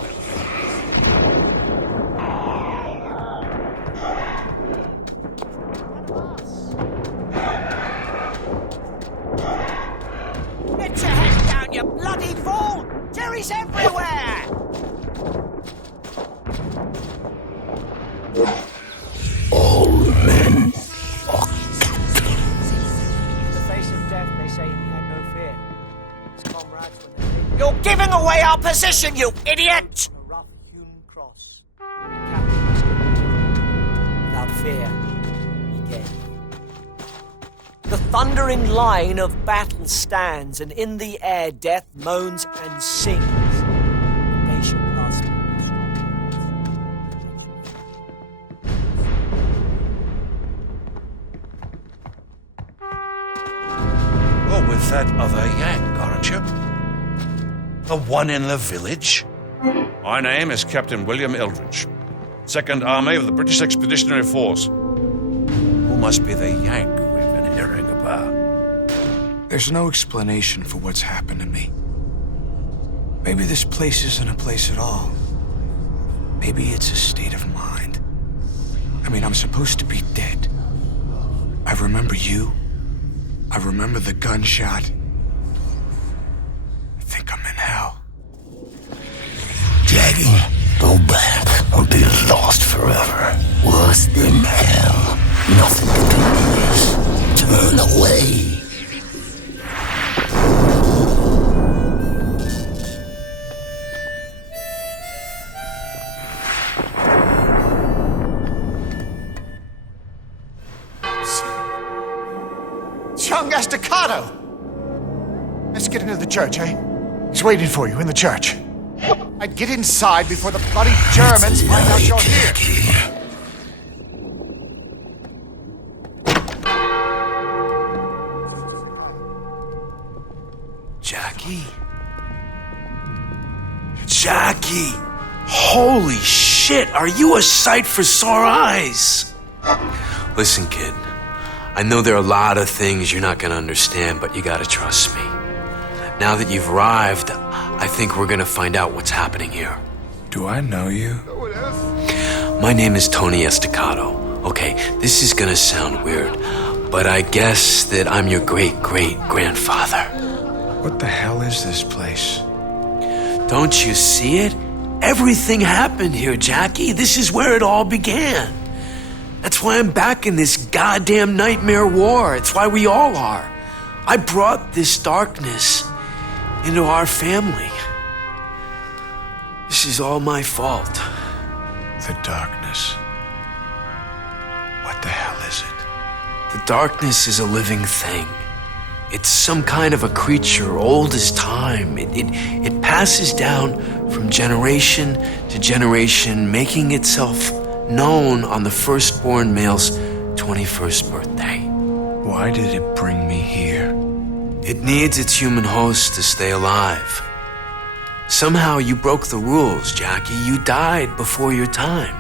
Get your head down, you bloody fool! Jerry's everywhere! All men are cattle. In the face of death, they say he had no fear. His comrades, when they... You're giving away our position, you idiot! A rough-hewn cross. The captain was good. Without fear, he gave. The thundering line of battle stands, and in the air death moans and sings. Patient last You're with that other Yank, aren't you? The one in the village? My name is Captain William Eldridge, 2nd Army of the British Expeditionary Force. Who must be the Yank we've been hearing about? There's no explanation for what's happened to me. Maybe this place isn't a place at all. Maybe it's a state of mind. I mean, I'm supposed to be dead. I remember you. I remember the gunshot. I think I'm in hell. Jackie, go back or be lost forever. Worse than hell. Nothing to do this. Turn away. Young Estacado! Let's get into the church, eh? He's waiting for you in the church. I'd get inside before the bloody Germans find out you're here. Jackie? Jackie! Holy shit, are you a sight for sore eyes? Listen, kid. I know there are a lot of things you're not gonna understand, but you gotta trust me. Now that you've arrived, I think we're gonna find out what's happening here. Do I know you? My name is Tony Estacado. Okay, this is gonna sound weird, but I guess that I'm your great-great-grandfather. What the hell is this place? Don't you see it? Everything happened here, Jackie. This is where it all began. That's why I'm back in this goddamn nightmare war. It's why we all are. I brought this darkness into our family. This is all my fault. The darkness. What the hell is it? The darkness is a living thing. It's some kind of a creature, old as time. It passes down from generation to generation, making itself known on the firstborn male's 21st birthday. Why did it bring me here? It needs its human host to stay alive. Somehow you broke the rules, Jackie. You died before your time.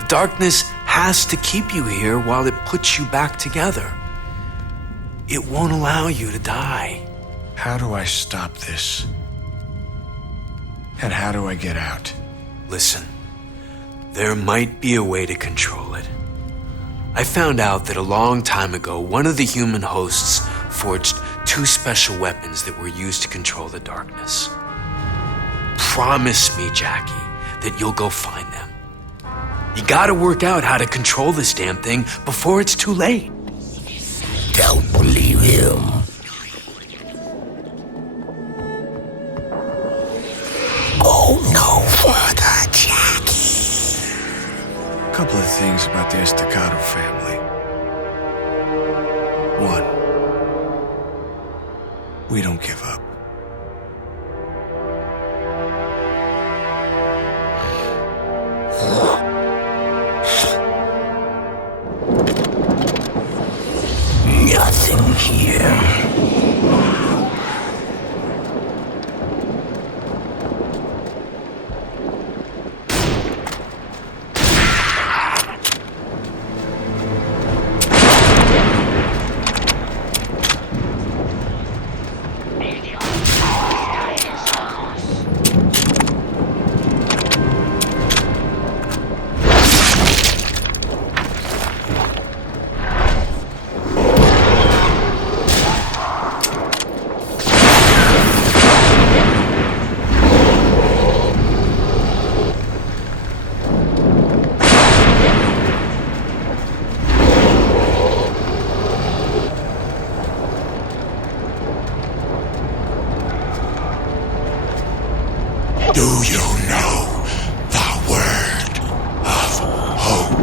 The darkness has to keep you here while it puts you back together. It won't allow you to die. How do I stop this? And how do I get out? Listen, there might be a way to control it. I found out that a long time ago, one of the human hosts forged 2 special weapons that were used to control the darkness. Promise me, Jackie, that you'll go find them. You gotta work out how to control this damn thing before it's too late. Don't believe him. Go no further, Jackie. A couple of things about the Estacado family. 1, we don't give up. Nothing here. Do you know the word of hope?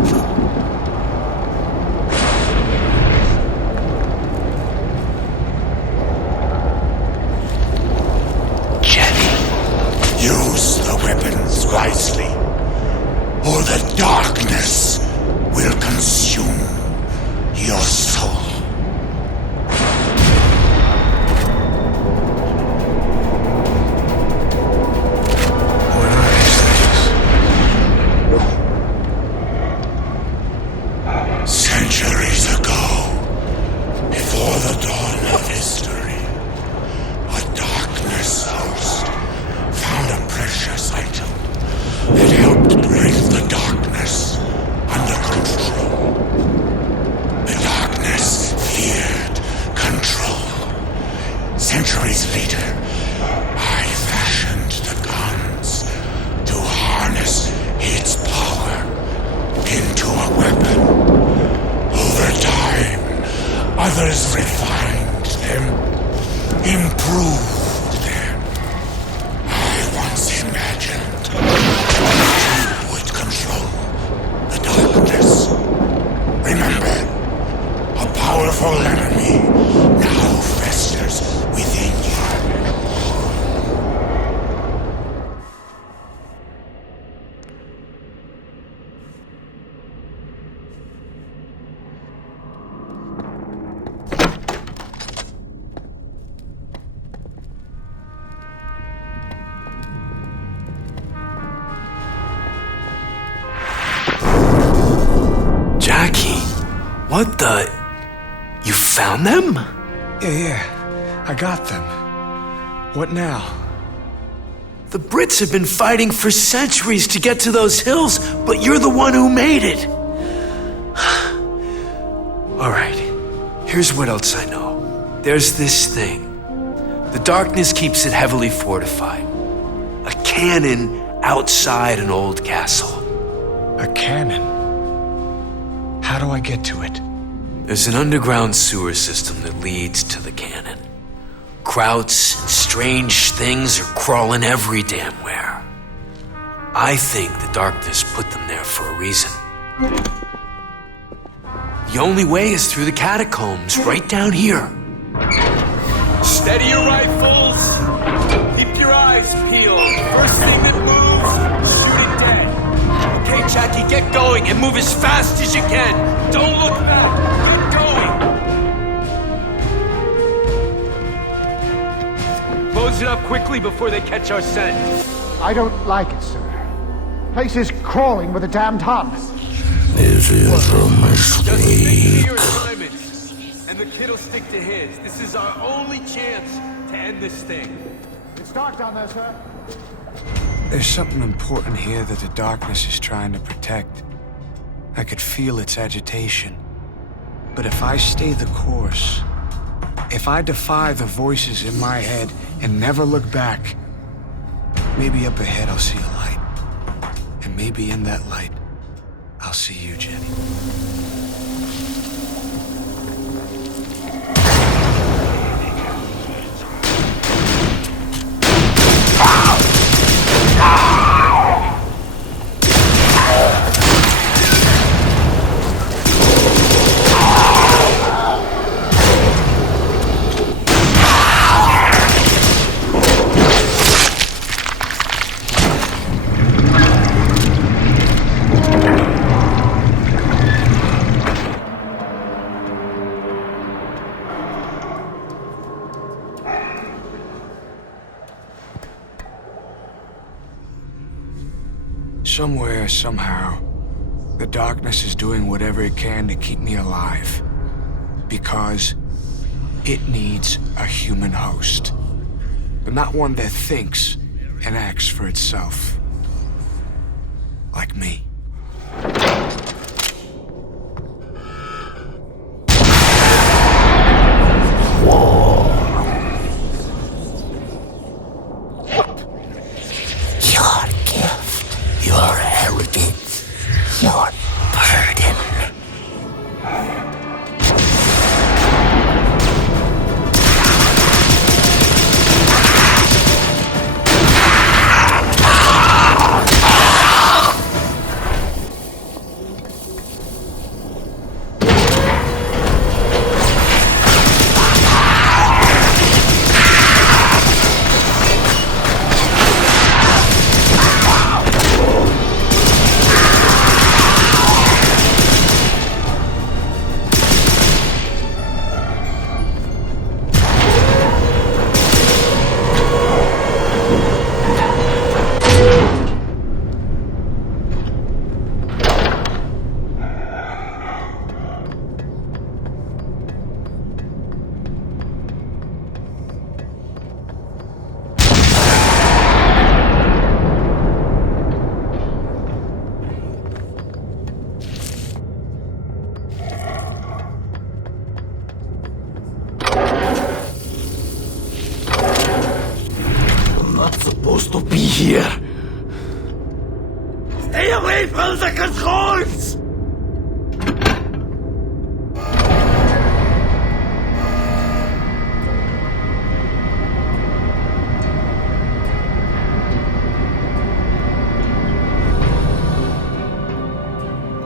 Jenny, use the weapons wisely, or the darkness will consume your soul. Centuries ago, before the dawn of history, a darkness host found a precious item that helped bring the darkness under control. The darkness feared control. Centuries later, I fashioned the guns to harness its power into a weapon. Over time, others refined them, improved them. I once imagined that you would control the darkness. Remember, a powerful enemy now festers within you. Jackie, what the... You found them? Yeah, I got them. What now? The Brits have been fighting for centuries to get to those hills, but you're the one who made it. All right, here's what else I know. There's this thing. The darkness keeps it heavily fortified. A cannon outside an old castle. A cannon? How do I get to it? There's an underground sewer system that leads to the cannon. Krauts and strange things are crawling every damn where. I think the darkness put them there for a reason. The only way is through the catacombs, right down here. Steady your rifles. Keep your eyes peeled. First thing that moves, shoot it dead. Okay, Jackie, get going and move as fast as you can. Don't look back. Get going. Close it up quickly before they catch our scent. I don't like it, sir. Place is crawling with a damned Hun. This is a Just stick to mistake. your assignments, and the kid'll stick to his. This is our only chance to end this thing. It's dark down there, sir. There's something important here that the darkness is trying to protect. I could feel its agitation. But if I stay the course, if I defy the voices in my head and never look back, maybe up ahead I'll see a light. And maybe in that light, I'll see you, Jenny. Somewhere, somehow, the darkness is doing whatever it can to keep me alive. Because it needs a human host. But not one that thinks and acts for itself. Like me. Your gift, your heritage, your burden. Supposed to be here. Stay away from the controls!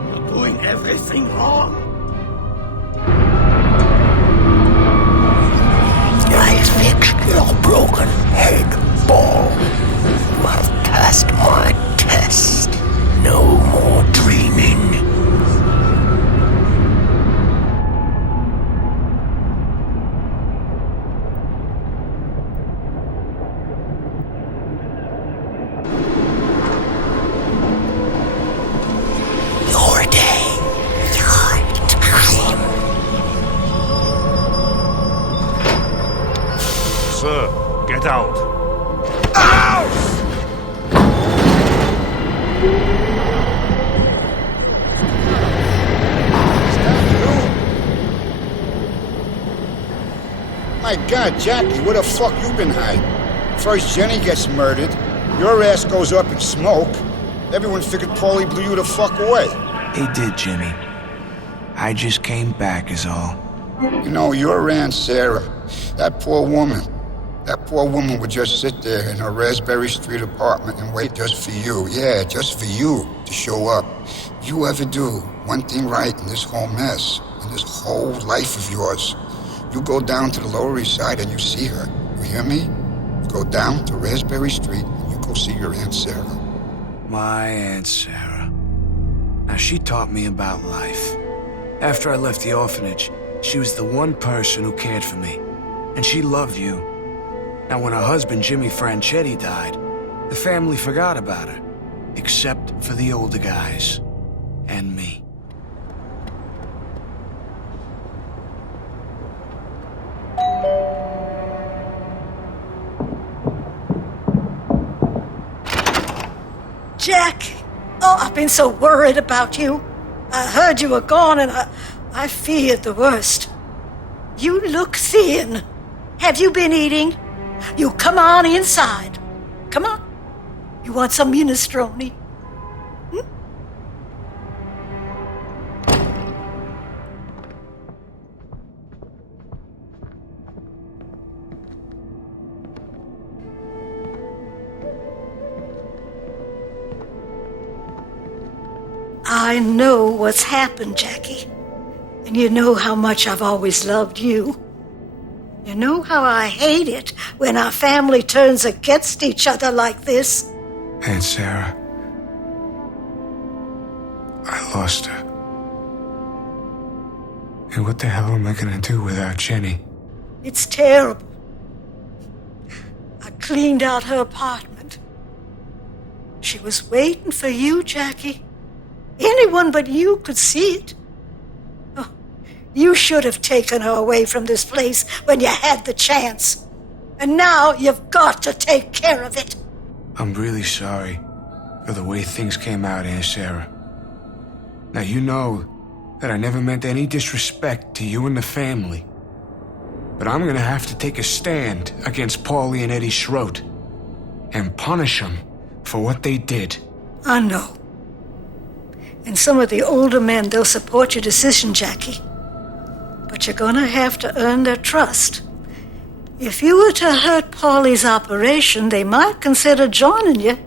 You're doing everything wrong. I fixed your broken head, ball. You have passed my test. No more dreaming. Your day, your time. Sir. Get out. My God, Jackie, where the fuck you been hiding? First Jenny gets murdered, your ass goes up in smoke. Everyone figured Paulie blew you the fuck away. He did, Jimmy. I just came back is all. You know, your Aunt Sarah, that poor woman would just sit there in her Raspberry Street apartment and wait just for you. Yeah, just for you to show up. If you ever do one thing right in this whole mess, in this whole life of yours, you go down to the Lower East Side and you see her. You hear me? You go down to Raspberry Street and you go see your Aunt Sarah. My Aunt Sarah. Now, she taught me about life. After I left the orphanage, she was the one person who cared for me. And she loved you. Now, when her husband, Jimmy Franchetti, died, the family forgot about her. Except for the older guys. And me. Jack! Oh, I've been so worried about you. I heard you were gone and I feared the worst. You look thin. Have you been eating? You come on inside. Come on. You want some minestrone? I know what's happened, Jackie. And you know how much I've always loved you. You know how I hate it when our family turns against each other like this. Aunt Sarah. I lost her. And what the hell am I gonna do without Jenny? It's terrible. I cleaned out her apartment. She was waiting for you, Jackie. Anyone but you could see it. Oh, you should have taken her away from this place when you had the chance. And now you've got to take care of it. I'm really sorry for the way things came out, Aunt Sarah. Now, you know that I never meant any disrespect to you and the family. But I'm gonna have to take a stand against Paulie and Eddie Schroet and punish them for what they did. I know. And some of the older men, they'll support your decision, Jackie. But you're gonna have to earn their trust. If you were to hurt Paulie's operation, they might consider joining you.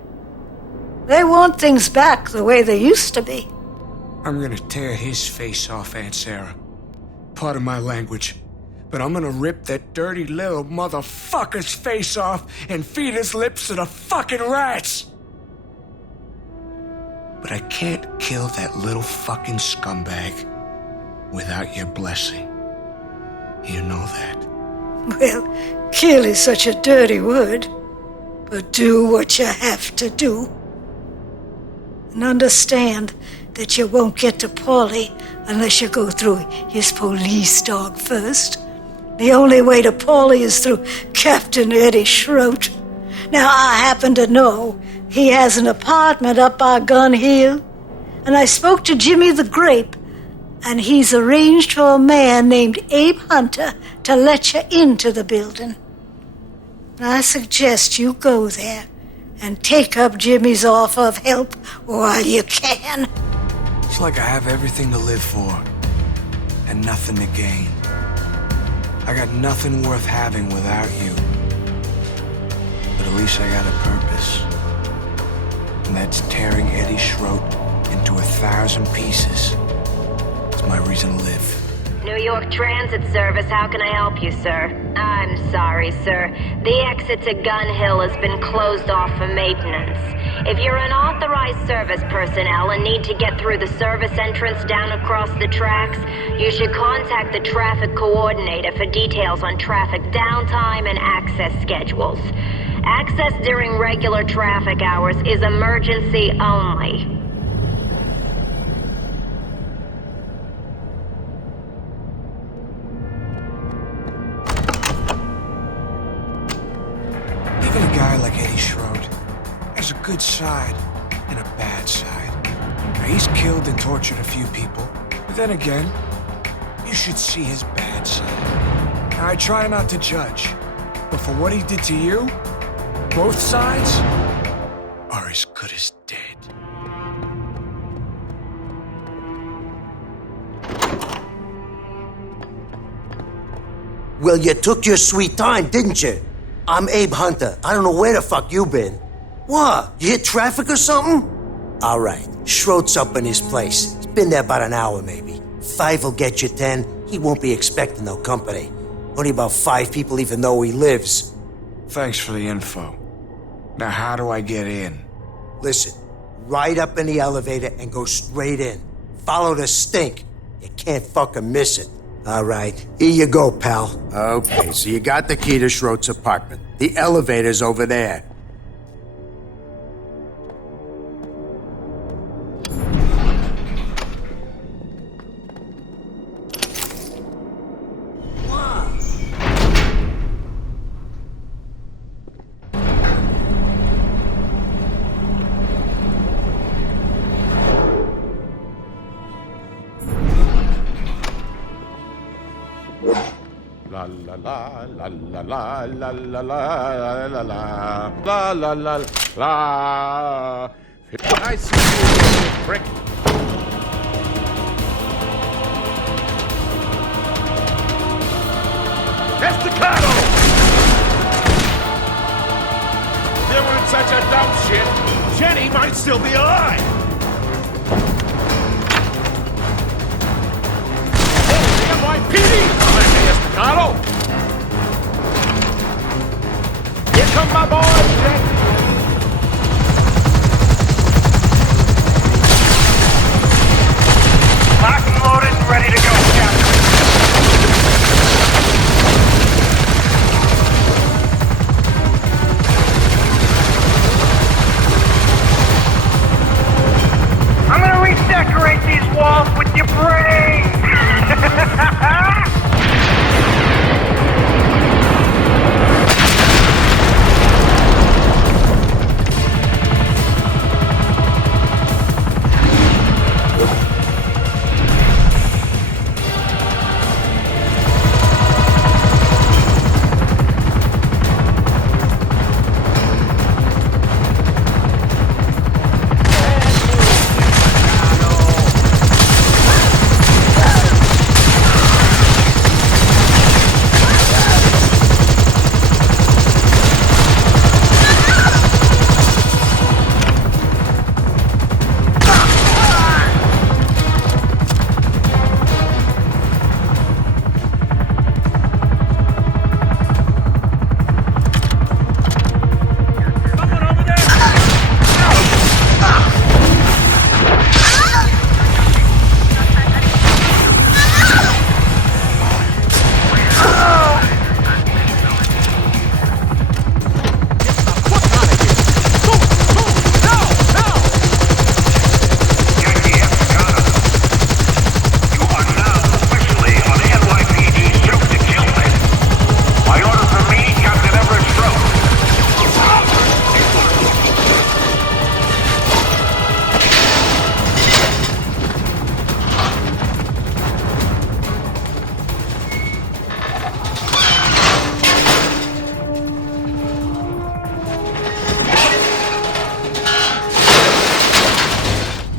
They want things back the way they used to be. I'm gonna tear his face off, Aunt Sarah. Pardon my language, but I'm gonna rip that dirty little motherfucker's face off and feed his lips to the fucking rats! But I can't kill that little fucking scumbag without your blessing. You know that. Well, kill is such a dirty word, but do what you have to do. And understand that you won't get to Paulie unless you go through his police dog first. The only way to Paulie is through Captain Eddie Schroet. Now, I happen to know he has an apartment up by Gun Hill, and I spoke to Jimmy the Grape, and he's arranged for a man named Abe Hunter to let you into the building. I suggest you go there and take up Jimmy's offer of help while you can. It's like I have everything to live for and nothing to gain. I got nothing worth having without you. But at least I got a purpose. And that's tearing Eddie Schroet into 1,000 pieces. It's my reason to live. New York Transit Service, how can I help you, sir? I'm sorry, sir. The exit to Gun Hill has been closed off for maintenance. If you're an authorized service personnel and need to get through the service entrance down across the tracks, you should contact the traffic coordinator for details on traffic downtime and access schedules. Access during regular traffic hours is emergency only. guy like Eddie Schroed has a good side and a bad side. Now, he's killed and tortured a few people, but then again, you should see his bad side. Now, I try not to judge, but for what he did to you, both sides are as good as dead. Well, you took your sweet time, didn't you? I'm Abe Hunter. I don't know where the fuck you been. What? You hit traffic or something? All right. Schroed's up in his place. He's been there about an hour, maybe. 5 will get you 10. He won't be expecting no company. Only about 5 people even know he lives. Thanks for the info. Now, how do I get in? Listen, ride up in the elevator and go straight in. Follow the stink. You can't fucking miss it. All right, here you go, pal. Okay, so you got the key to Schroed's apartment. The elevator's over there. La la la la la la la la la la la la la la. I see you, prick. Estacado! They weren't such a dumb shit. Jenny might still be alive. NYPD! Estacado! Here come my boys, Jack! Locked and loaded and ready to go, Captain. I'm gonna redecorate these walls with your brains!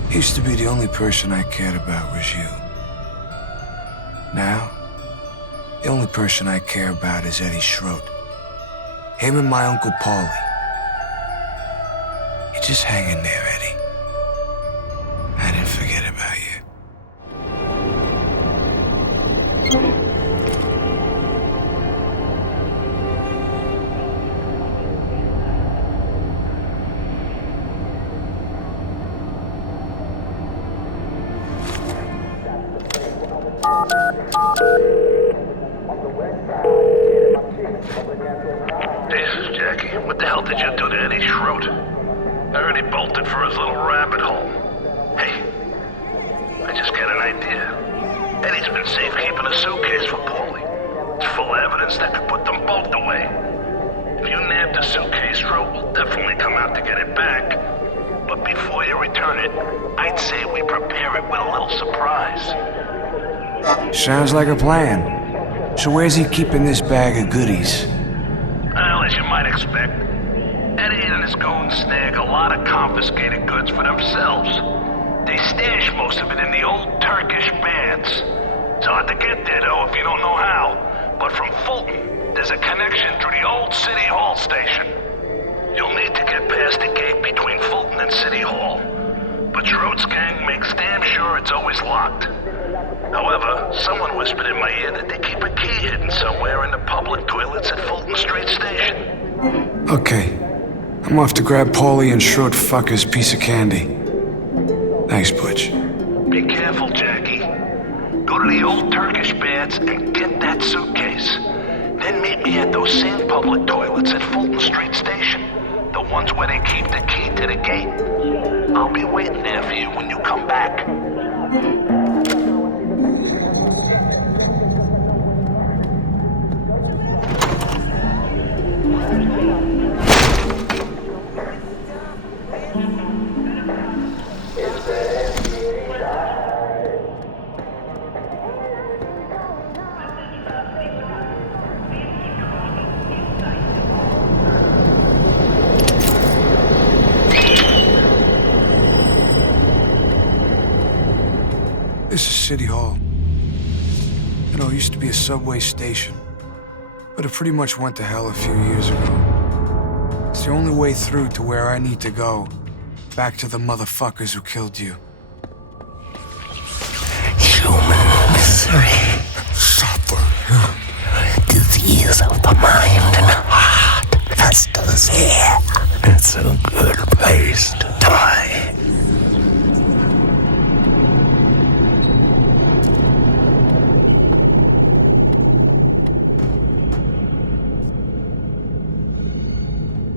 Used to be the only person I cared about was you. Now, the only person I care about is Eddie Schroed. Him and my Uncle Paulie. You're just hanging there, Eddie. I didn't forget about you. This is Jackie. What the hell did you do to Eddie Schroed? I heard he bolted for his little rabbit hole. Hey, I just got an idea. Eddie's been safekeeping a suitcase for Paulie. It's full of evidence that could put them both away. If you nabbed the suitcase, Schroed, definitely come out to get it back. But before you return it, I'd say we prepare it with a little surprise. Sounds like a plan. So where's he keeping this bag of goodies? Well, as you might expect, Eddie and his goons snag a lot of confiscated goods for themselves. They stash most of it in the old Turkish baths. It's hard to get there, though, if you don't know how. But from Fulton, there's a connection through the old City Hall station. You'll need to get past the gate between Fulton and City Hall. But Schroed's gang makes damn sure it's always locked. However, someone whispered in my ear that they keep a key hidden somewhere in the public toilets at Fulton Street Station. Okay. I'm off to grab Paulie and Schroed fucker's piece of candy. Thanks, Butch. Be careful, Jackie. Go to the old Turkish baths and get that suitcase. Then meet me at those same public toilets at Fulton Street Station. The ones where they keep the key to the gate. I'll be waiting there for you when you come back. This is City Hall. You know, it used to be a subway station, but it pretty much went to hell a few years ago. It's the only way through to where I need to go. Back to the motherfuckers who killed you. Human misery. Suffering. Disease of the mind and heart festers here. It's a good place to die.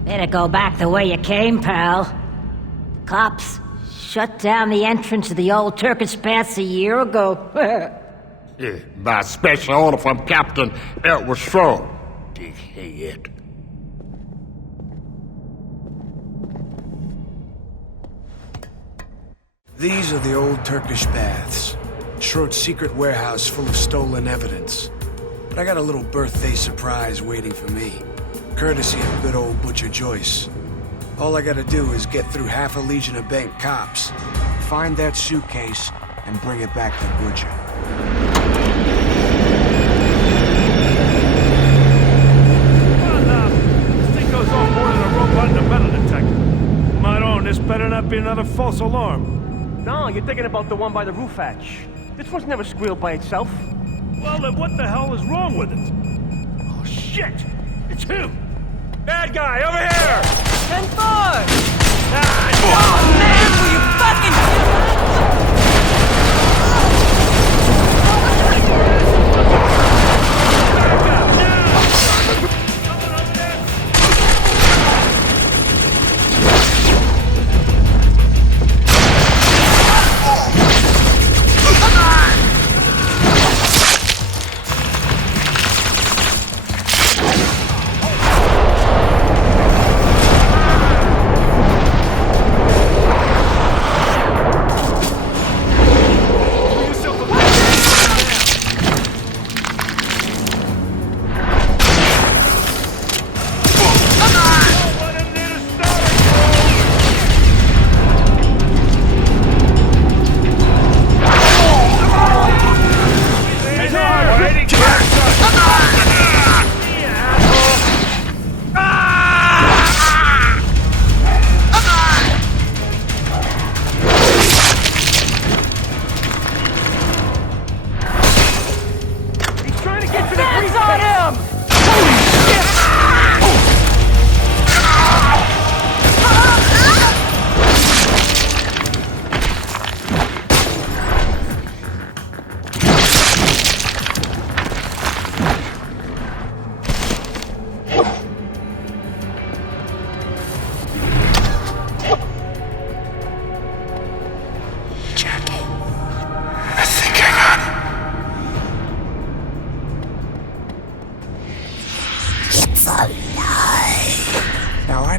Better go back the way you came, pal. Cops shut down the entrance to the old Turkish baths a year ago. Yeah, by special order from Captain Edward Schroed. Dickhead. These are the old Turkish baths. Schroed's secret warehouse full of stolen evidence. But I got a little birthday surprise waiting for me. Courtesy of good old Butcher Joyce. All I gotta do is get through half a legion of bent cops, find that suitcase, and bring it back to Butcher. Come on now. This thing goes off more than a robot and a metal detector. My own, this better not be another false alarm. No, you're thinking about the one by the roof hatch. This one's never squealed by itself. Well, then what the hell is wrong with it? Oh, shit! It's him! Bad guy, over here! 10-4! Oh, man, will you fucking...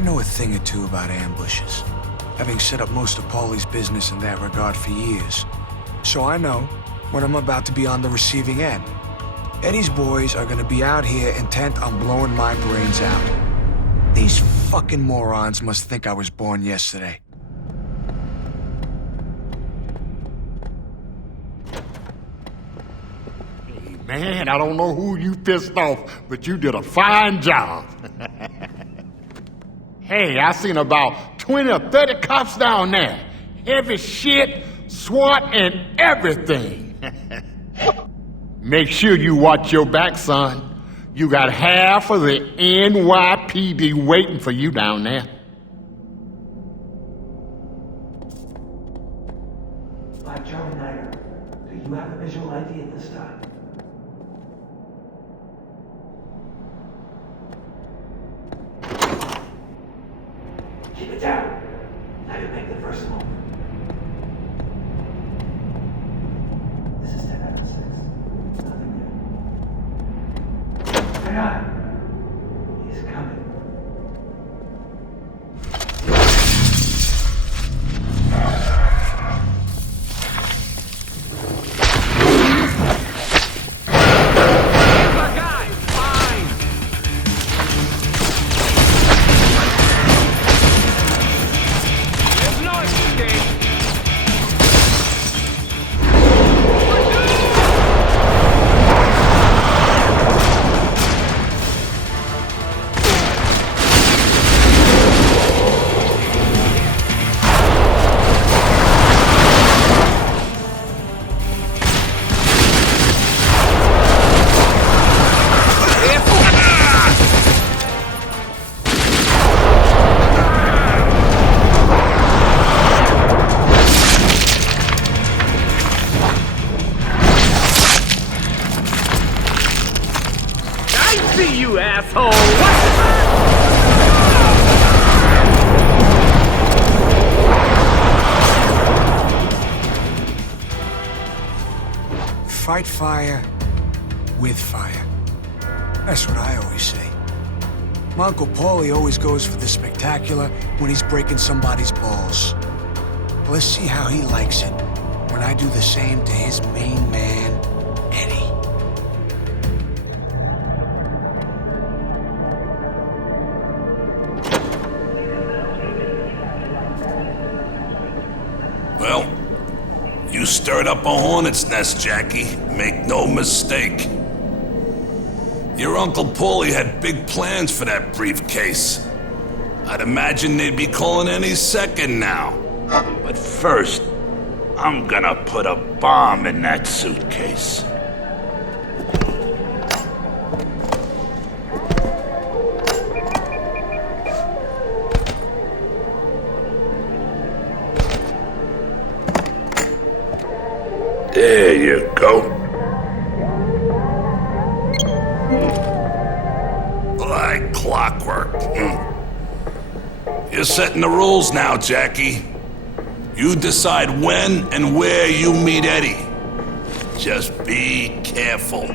know a thing or two about ambushes, having set up most of Paulie's business in that regard for years. So I know when I'm about to be on the receiving end. Eddie's boys are gonna be out here intent on blowing my brains out. These fucking morons must think I was born yesterday. Man, I don't know who you pissed off, but you did a fine job. Hey, I seen about 20 or 30 cops down there. Heavy shit, SWAT, and everything. Make sure you watch your back, son. You got half of the NYPD waiting for you down there. Like Charlie Mhyre, do you have a visual ID at this time? Keep it down. Now you make the first move. This is 10 out of 6. Nothing there. Hang on. He's coming. Fight fire with fire. That's what I always say. My Uncle Paulie always goes for the spectacular when he's breaking somebody's balls. Let's see how he likes it when I do the same to his main man, Eddie. Well, you stirred up a hornet's nest, Jackie. Make no mistake. Your Uncle Paulie had big plans for that briefcase. I'd imagine they'd be calling any second now. But first, I'm gonna put a bomb in that suitcase. There you go. Like clockwork. You're setting the rules now, Jackie. You decide when and where you meet Eddie. Just be careful.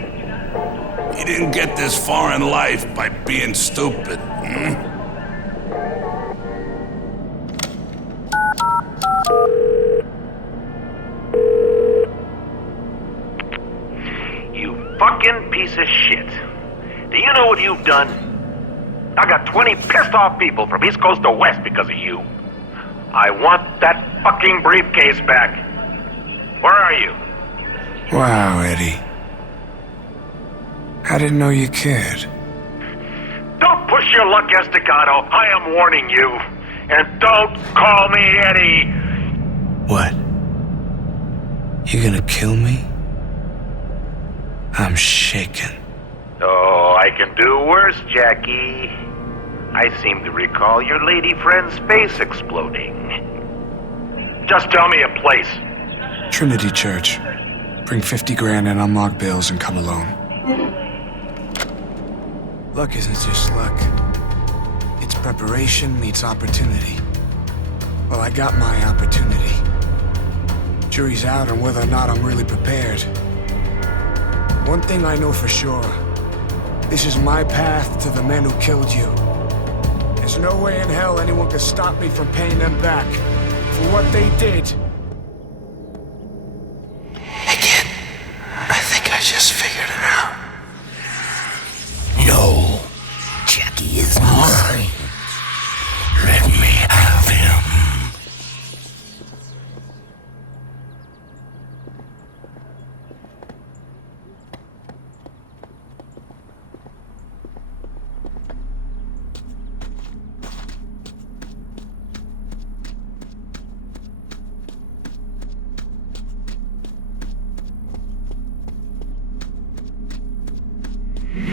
He didn't get this far in life by being stupid. Fucking piece of shit. Do you know what you've done? I got 20 pissed off people from East Coast to West because of you. I want that fucking briefcase back. Where are you? Wow, Eddie. I didn't know you cared. Don't push your luck, Estacado. I am warning you. And don't call me Eddie. What? You gonna kill me? I'm shaken. Oh, I can do worse, Jackie. I seem to recall your lady friend's face exploding. Just tell me a place. Trinity Church. Bring 50 grand in unlocked bills and come alone. Luck isn't just luck. It's preparation meets opportunity. Well, I got my opportunity. Jury's out on whether or not I'm really prepared. One thing I know for sure. This is my path to the men who killed you. As There's no way in hell anyone could stop me from paying them back for what they did. I think I just figured it out. No, Jackie is mine. Let me have him.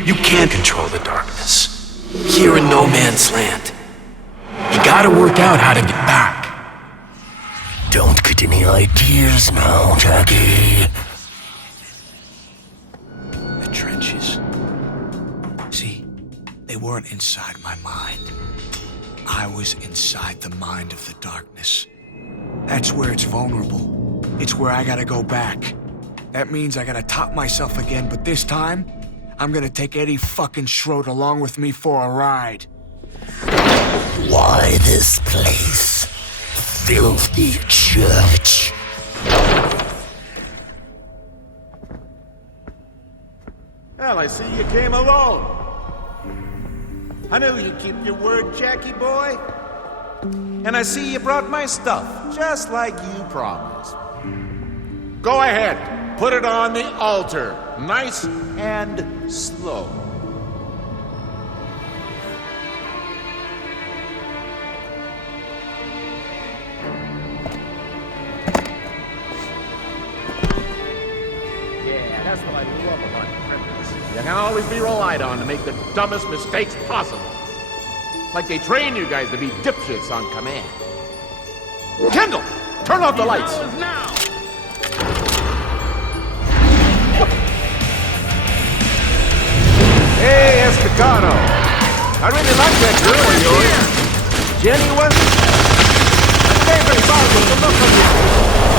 You can't control the darkness. Here in no man's land. You gotta work out how to get back. Don't get any ideas now, Jackie. The trenches. See, they weren't inside my mind. I was inside the mind of the darkness. That's where it's vulnerable. It's where I gotta go back. That means I gotta top myself again, but this time, I'm gonna take Eddie fucking Schroet along with me for a ride. Why this place? Filthy church. Well, I see you came alone. I knew you'd keep your word, Jackie boy. And I see you brought my stuff, just like you promised. Go ahead, put it on the altar, nice and slow. Yeah, that's what I love about criminals. You can always be relied on to make the dumbest mistakes possible. Like they train you guys to be dipshits on command. Kendall, turn off the lights. Now. Hey, Estacado. I really like that girl of yours. Jenny was... I'm very sorry for the look of you.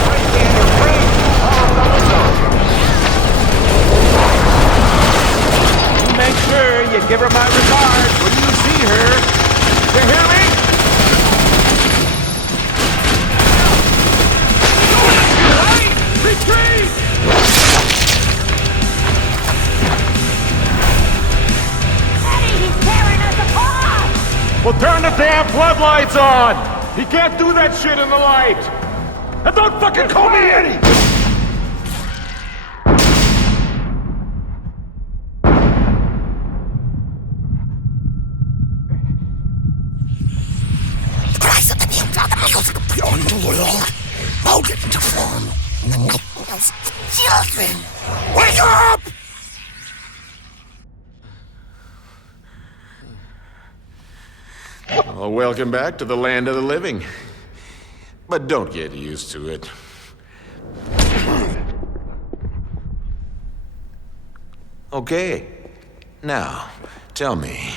Right there in your brain. All the window. You make sure you give her my regards when you see her. You hear me? Retreat! Well, turn the damn floodlights on! He can't do that shit in the light! And don't fucking call me Eddie! Rise up in the music beyond the world, molded into form in the nightmares of children. Wake up! Well, welcome back to the land of the living. But don't get used to it. Okay. Now, tell me.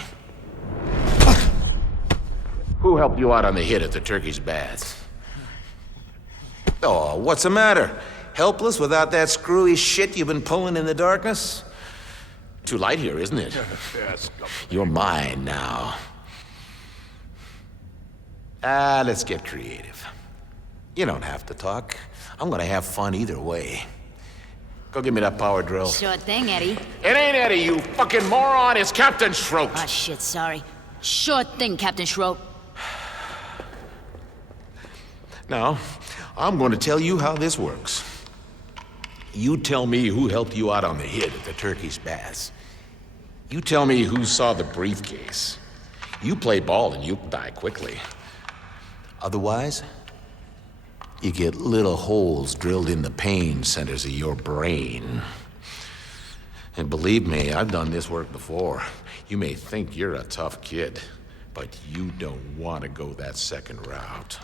Who helped you out on the hit at the Turkish baths? Oh, what's the matter? Helpless without that screwy shit you've been pulling in the darkness? Too light here, isn't it? Yes. You're mine now. Let's get creative. You don't have to talk. I'm gonna have fun either way. Go give me that power drill. Sure thing, Eddie. It ain't Eddie, you fucking moron. It's Captain Schroet. Oh, shit, sorry. Sure thing, Captain Schroet. Now, I'm going to tell you how this works. You tell me who helped you out on the hit at the Turkish baths. You tell me who saw the briefcase. You play ball and you die quickly. Otherwise, you get little holes drilled in the pain centers of your brain. And believe me, I've done this work before. You may think you're a tough kid, but you don't want to go that second route.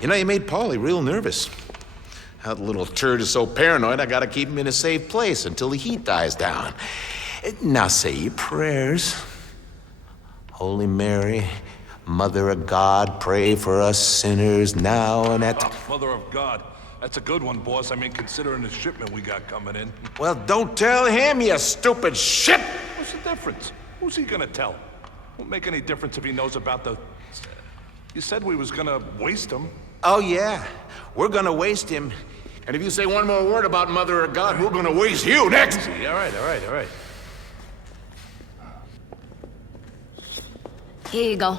You know, you made Paulie real nervous. That little turd is so paranoid, I gotta keep him in a safe place until the heat dies down. Now say your prayers. Holy Mary, Mother of God, pray for us sinners now and at... Mother of God. That's a good one, boss. I mean, considering the shipment we got coming in. Well, don't tell him, you stupid shit! What's the difference? Who's he gonna tell? Won't make any difference if he knows about the... You said we was gonna waste him. Oh, yeah. We're gonna waste him. And if you say one more word about Mother of God, we're gonna waste you next! All right. Here you go.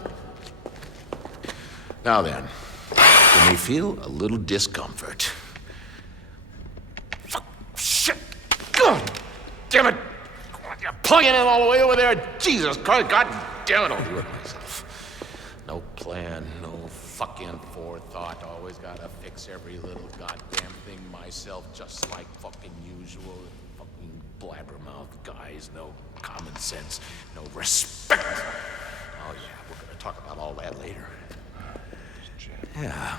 Now then, you may feel a little discomfort. Fuck, shit! God damn it! You're plugging it all the way over there! Jesus Christ, God damn it, I'll do it myself. No plan, no fucking forethought. Always gotta fix every little goddamn thing myself, just like fucking usual. Fucking blabbermouth guys, no common sense, no respect. Oh yeah, we're gonna talk about all that later. Yeah.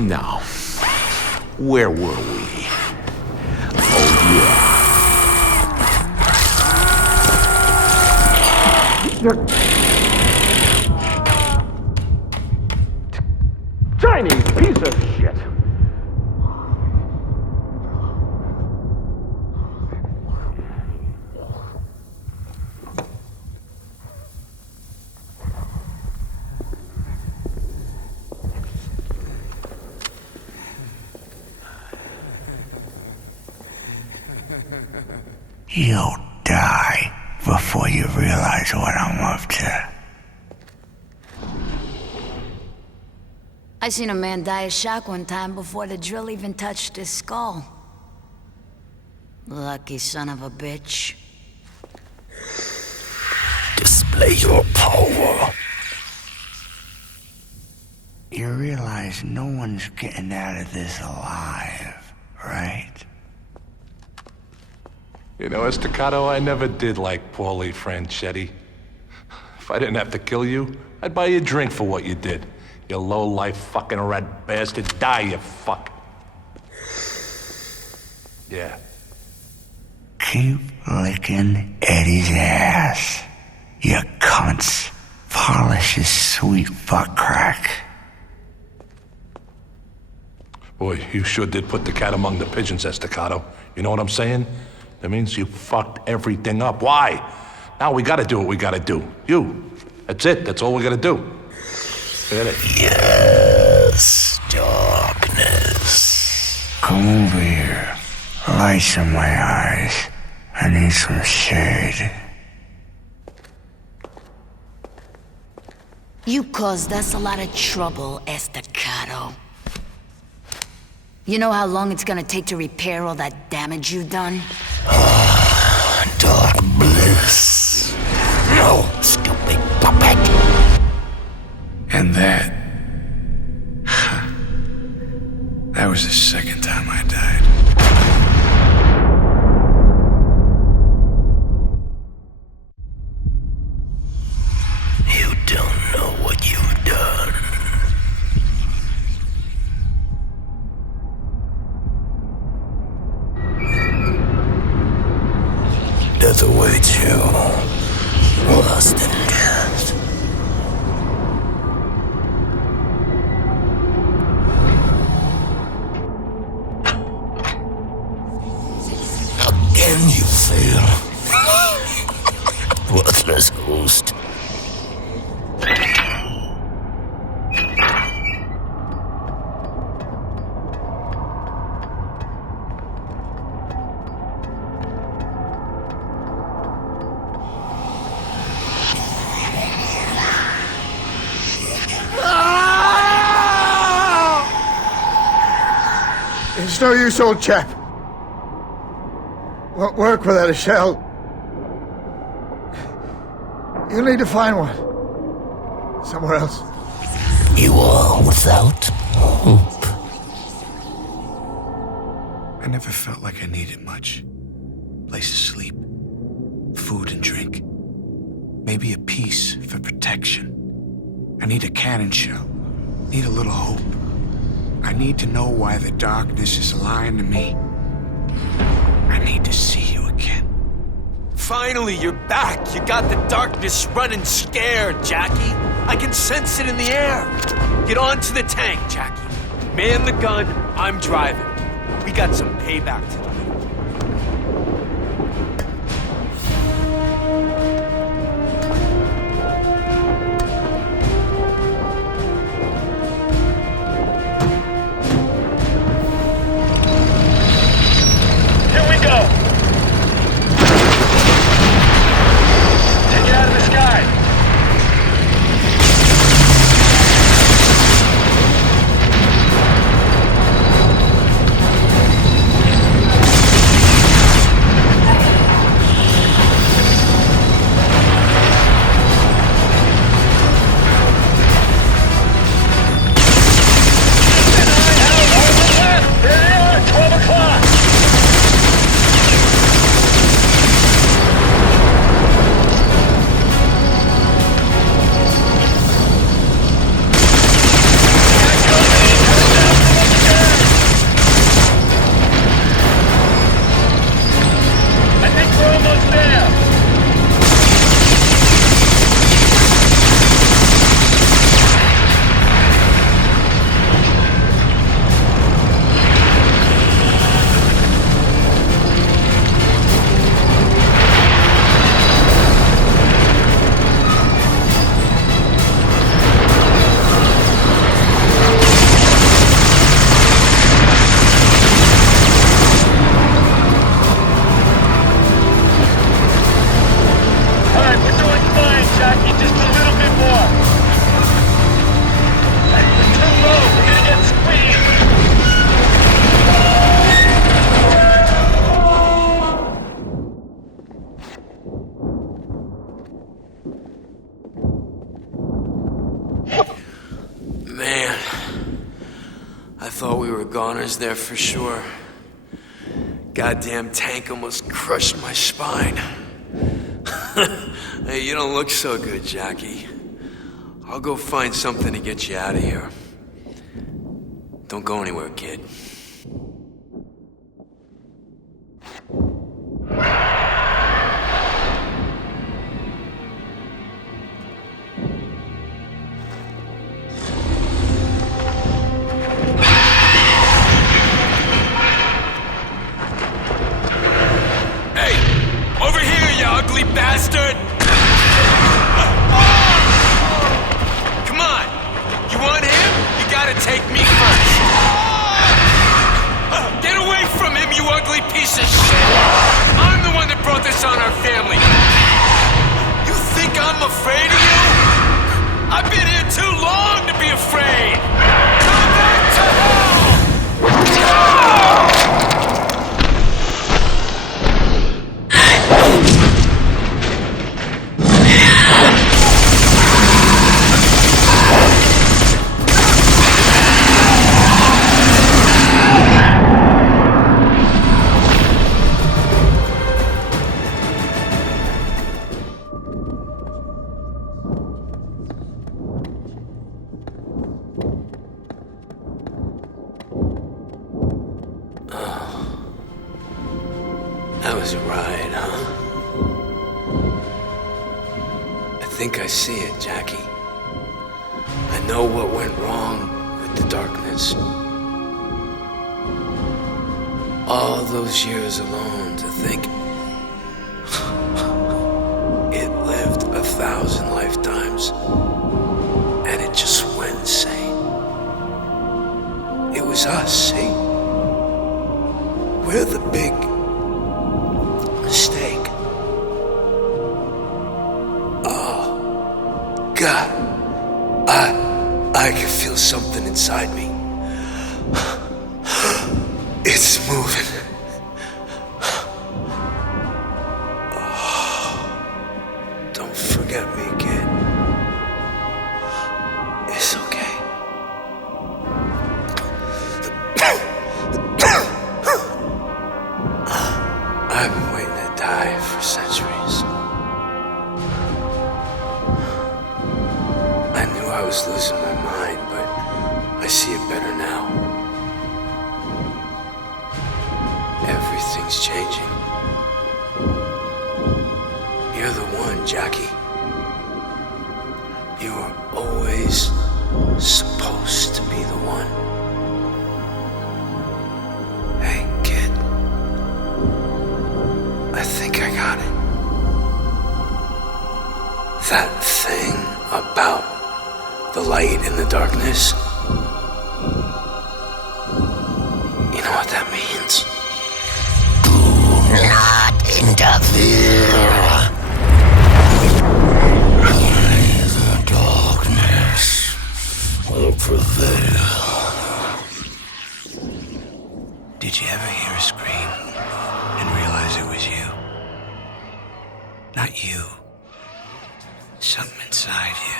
Now, where were we? Oh yeah. Chinese piece of shit! You'll die before you realize what I'm up to. I seen a man die of shock one time before the drill even touched his skull. Lucky son of a bitch. Display your power. You realize no one's getting out of this alive, right? You know, Estacado, I never did like Paulie Franchetti. If I didn't have to kill you, I'd buy you a drink for what you did. You low-life fucking rat bastard. Die, you fuck. Yeah. Keep licking Eddie's ass, you cunts. Polish his sweet butt crack. Boy, you sure did put the cat among the pigeons, Estacado. You know what I'm saying? That means you fucked everything up. Why? Now we gotta do what we gotta do. You. That's it. That's all we gotta do. Get it? Yes, darkness. Come over here. Lights in my eyes. I need some shade. You caused us a lot of trouble, Estacado. You know how long it's gonna take to repair all that damage you've done? Dark bliss. No, stupid puppet. And that was the second time I died. You don't know what you've done. Death awaits you, lost in death. Again you fail. Worthless host. It's no use, old chap. Won't work without a shell. You'll need to find one. Somewhere else. You are without hope. I never felt like I needed much. Place to sleep, food and drink. Maybe a piece for protection. I need a cannon shell. Need a little hope. I need to know why the darkness is lying to me. I need to see you again. Finally, you're back. You got the darkness running scared, Jackie. I can sense it in the air. Get on to the tank, Jackie. Man the gun, I'm driving. We got some payback to do. thought we were goners there for sure. Goddamn tank almost crushed my spine. Hey, you don't look so good, Jackie. I'll go find something to get you out of here. Don't go anywhere, kid. Bastard! Come on! You want him? You gotta take me first! Get away from him, you ugly piece of shit! I'm the one that brought this on our family! You think I'm afraid of you? I've been here too long to be afraid! Go back to hell! That was a ride, huh? I think I see it, Jackie. I know what went wrong with the darkness. All those years alone to think it lived 1,000 lifetimes and it just went insane. It was us, see? We're the big mistake. Oh, God. I can feel something inside me. It's moving. Oh, don't forget me, kid. It's okay. I've been waiting to die for centuries. I knew I was losing my mind, but I see it better now. Everything's changing. You're the one, Jackie. You are always supposed to be the one. Hey, kid. I think I got it. That thing about the light in the darkness. You know what that means? Do not interfere. The darkness will prevail. Did you ever hear a scream and realize it was you? Not you. Something inside you.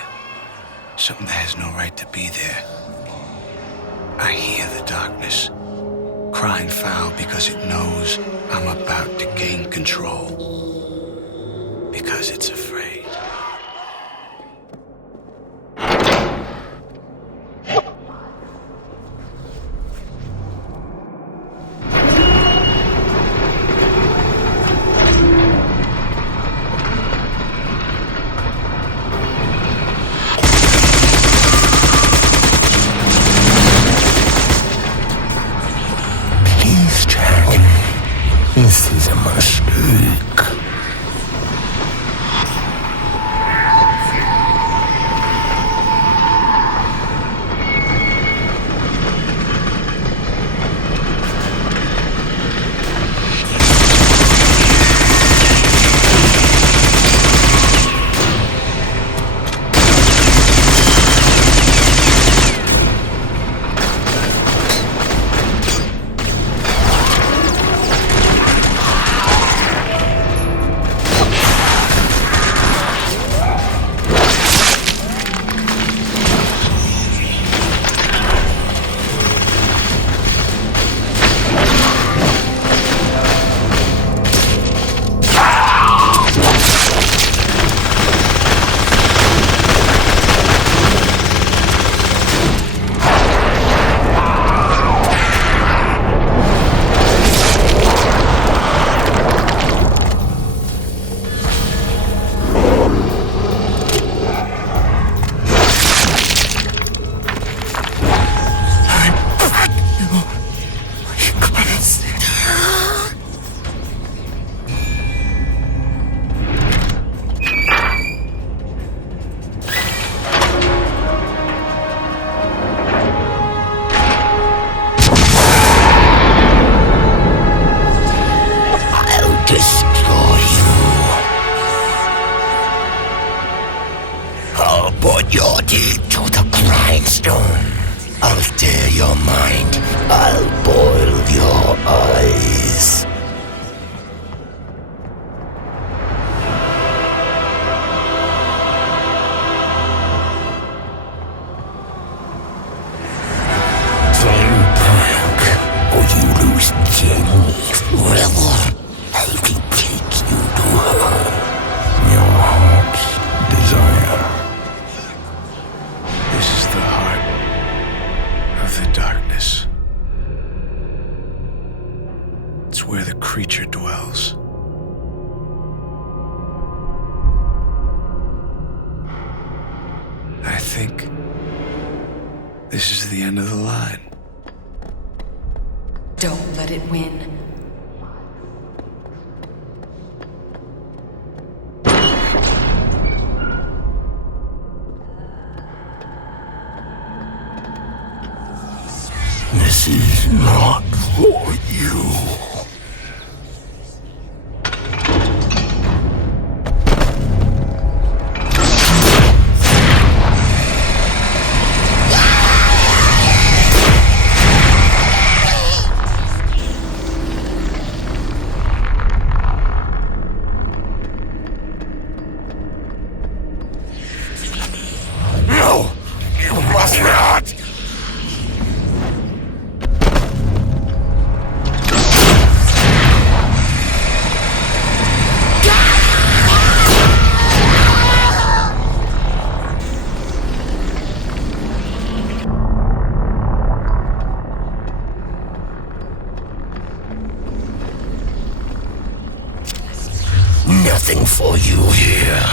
Something that has no right to be there. I hear the darkness, crying foul because it knows I'm about to gain control. Because it's afraid. This is a mistake. deep to the grindstone. I'll tear your mind. I'll boil your eyes. Turn back, or you lose Jenny forever. I can take you to her. Your heart's desire. This is the heart of the darkness. It's where the creature dwells. I think this is the end of the line. Don't let it win. This is not for you. No! You must not! Nothing for you here.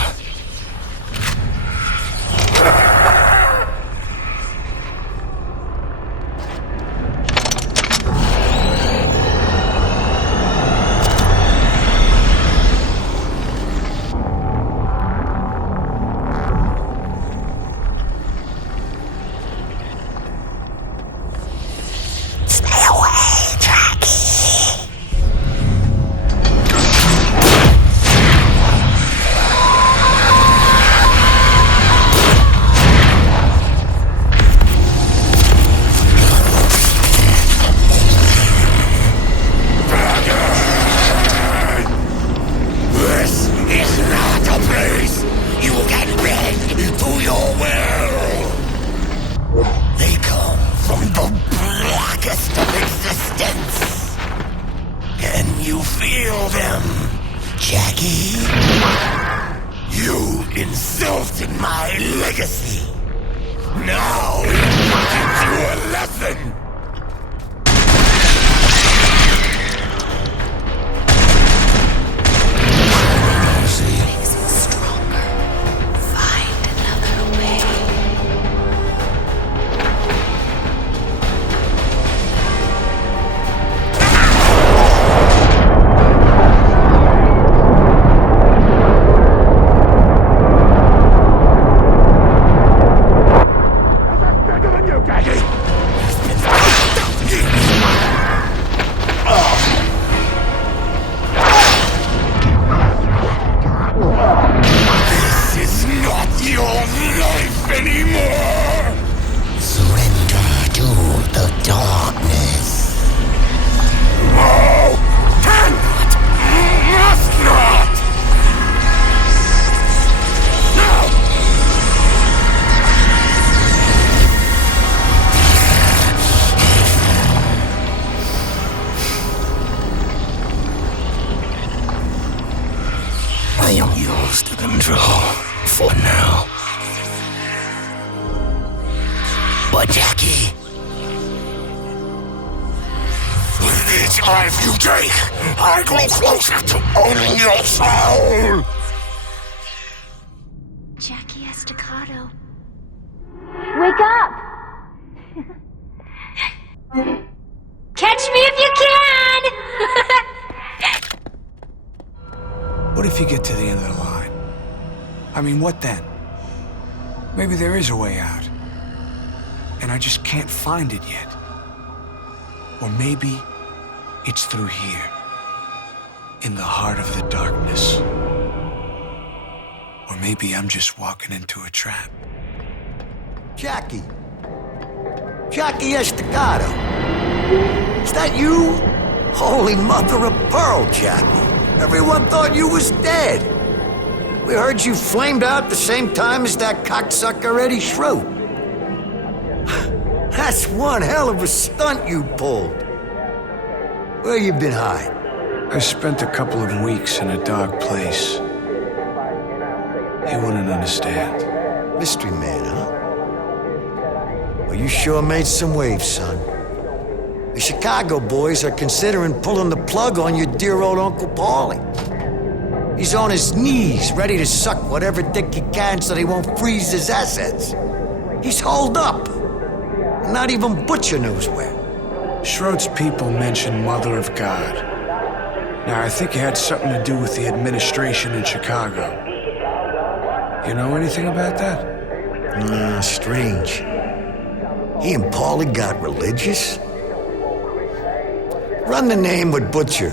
Stay away, Jackie. This is not a place you can bend to your will. They come from the blackest of existence. Can you feel them, Jackie? You insulted my legacy. Now I'll teach you a lesson. This is not your life anymore! Surrender to the darkness. No! Cannot! Must not! No! I am yours to control, for now. But Jackie, with each life you take, I grow closer to owning your soul! Jackie Estacado. Wake up! Catch me if you can! What if you get to the end of the line? I mean, what then? Maybe there is a way out. And I just can't find it yet. Or maybe it's through here. In the heart of the darkness. Or maybe I'm just walking into a trap. Jackie. Jackie Estacado. Is that you? Holy mother of pearl, Jackie. Everyone thought you was dead. We heard you flamed out the same time as that cocksucker Eddie Schroet. That's one hell of a stunt you pulled. Where you been hiding? I spent a couple of weeks in a dark place. He wouldn't understand. Mystery man, huh? Well, you sure made some waves, son. The Chicago boys are considering pulling the plug on your dear old Uncle Paulie. He's on his knees, ready to suck whatever dick he can so they won't freeze his assets. He's holed up. Not even Butcher knows where. Schroet's people mentioned Mother of God. Now, I think it had something to do with the administration in Chicago. You know anything about that? Strange. He and Paulie got religious? Run the name with Butcher.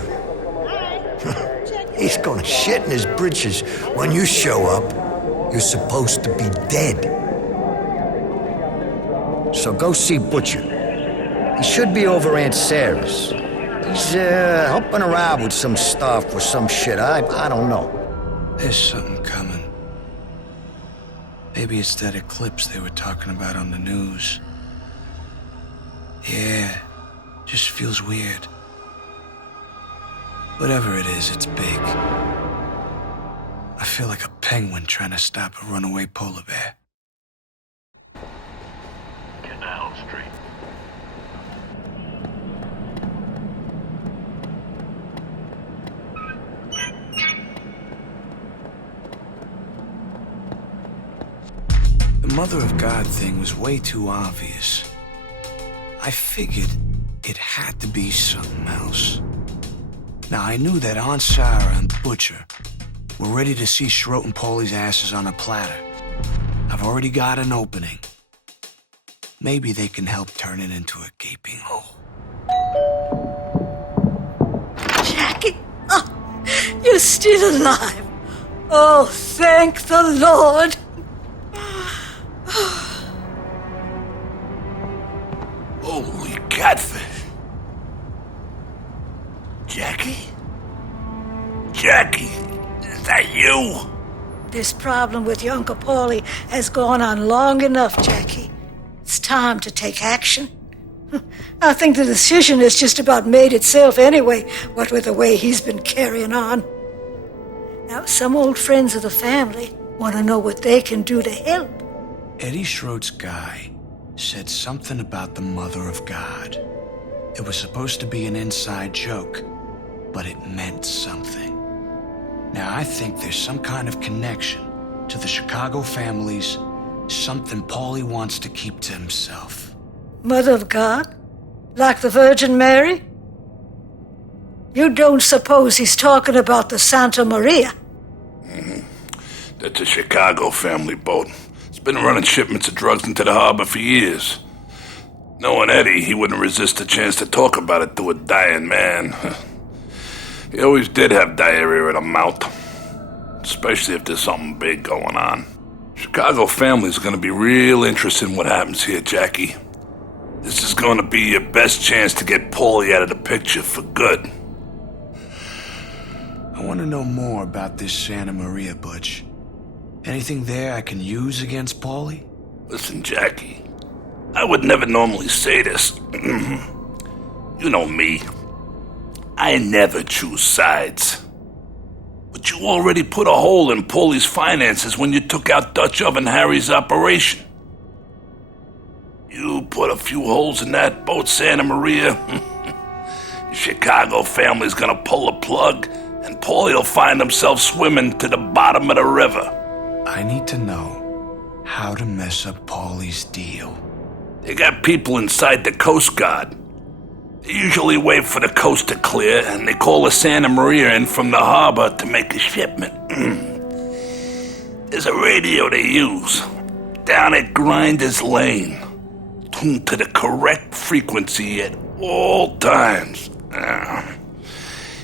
He's gonna shit in his britches when you show up. You're supposed to be dead. So go see Butcher. He should be over Aunt Sarah's. He's helping her out with some stuff or some shit. I don't know. There's something coming. Maybe it's that eclipse they were talking about on the news. Yeah, just feels weird. Whatever it is, it's big. I feel like a penguin trying to stop a runaway polar bear. Canal Street. The Mother of God thing was way too obvious. I figured it had to be something else. Now, I knew that Aunt Sarah and Butcher were ready to see Schroet and Paulie's asses on a platter. I've already got an opening. Maybe they can help turn it into a gaping hole. Jackie, oh, you're still alive. Oh, thank the Lord. Holy catfish. Jackie? Jackie, is that you? This problem with your Uncle Paulie has gone on long enough, Jackie. It's time to take action. I think the decision has just about made itself anyway, what with the way he's been carrying on. Now, some old friends of the family want to know what they can do to help. Eddie Schroet's guy said something about the Mother of God. It was supposed to be an inside joke, but it meant something. Now, I think there's some kind of connection to the Chicago families, something Paulie wants to keep to himself. Mother of God? Like the Virgin Mary? You don't suppose he's talking about the Santa Maria? That's a Chicago family boat. It's been running shipments of drugs into the harbor for years. Knowing Eddie, he wouldn't resist a chance to talk about it to a dying man. He always did have diarrhea in a mouth, especially if there's something big going on. Chicago family's gonna be real interested in what happens here, Jackie. This is gonna be your best chance to get Paulie out of the picture for good. I want to know more about this Santa Maria, Butch. Anything there I can use against Paulie? Listen, Jackie, I would never normally say this. You know me. I never choose sides. But you already put a hole in Paulie's finances when you took out Dutch Oven Harry's operation. You put a few holes in that boat, Santa Maria. Your Chicago family's gonna pull a plug, and Paulie will find himself swimming to the bottom of the river. I need to know how to mess up Paulie's deal. They got people inside the Coast Guard. They usually wait for the coast to clear, and they call the Santa Maria in from the harbor to make a shipment. There's a radio they use down at Grinder's Lane, tuned to the correct frequency at all times.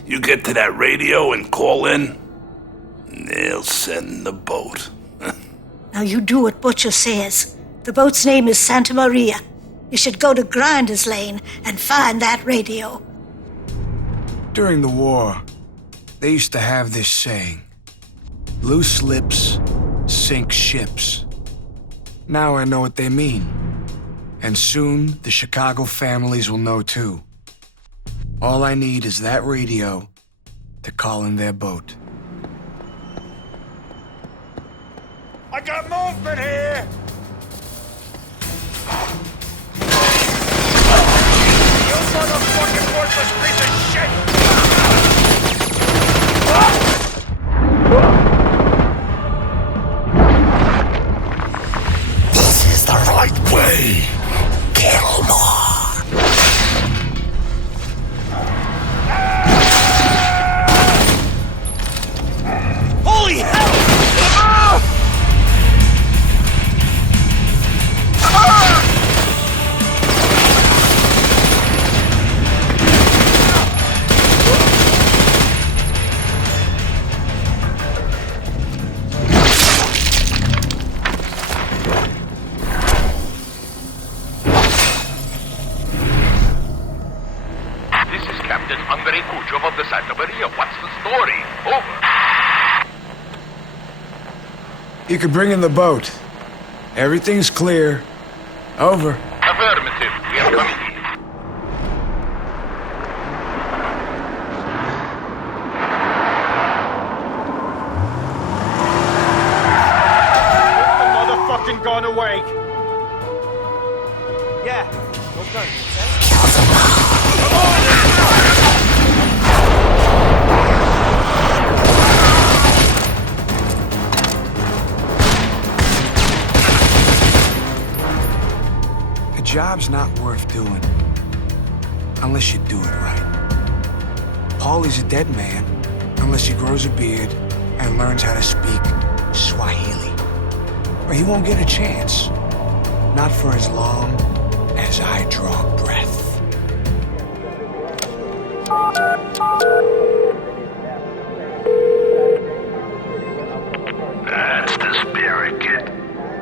You get to that radio and call in, and they'll send the boat. Now you do what Butcher says. The boat's name is Santa Maria. You should go to Grinder's Lane and find that radio. During the war, they used to have this saying, loose lips sink ships. Now I know what they mean. And soon, the Chicago families will know too. All I need is that radio to call in their boat. I got movement here! You motherfucking worthless piece of shit! This is the right way. Kill more. Holy hell! Of the Santa Maria. What's the story? Over. You could bring in the boat. Everything's clear. Over. Affirmative. We are coming in. The motherfucking gone away. Yeah. No guns. Come on! The job's not worth doing unless you do it right. Paulie's a dead man unless he grows a beard and learns how to speak Swahili. Or he won't get a chance. Not for as long as I draw breath. That's the spirit, kid.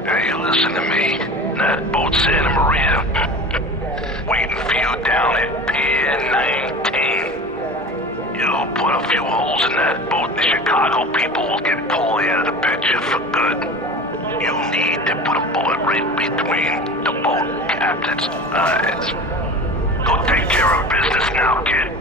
Now you listen to me. That boat Santa Maria, waiting for you down at Pier 19. You put a few holes in that boat, the Chicago people will get Paulie out of the picture for good. You need to put a bullet right between the boat captain's eyes. Go take care of business now, kid.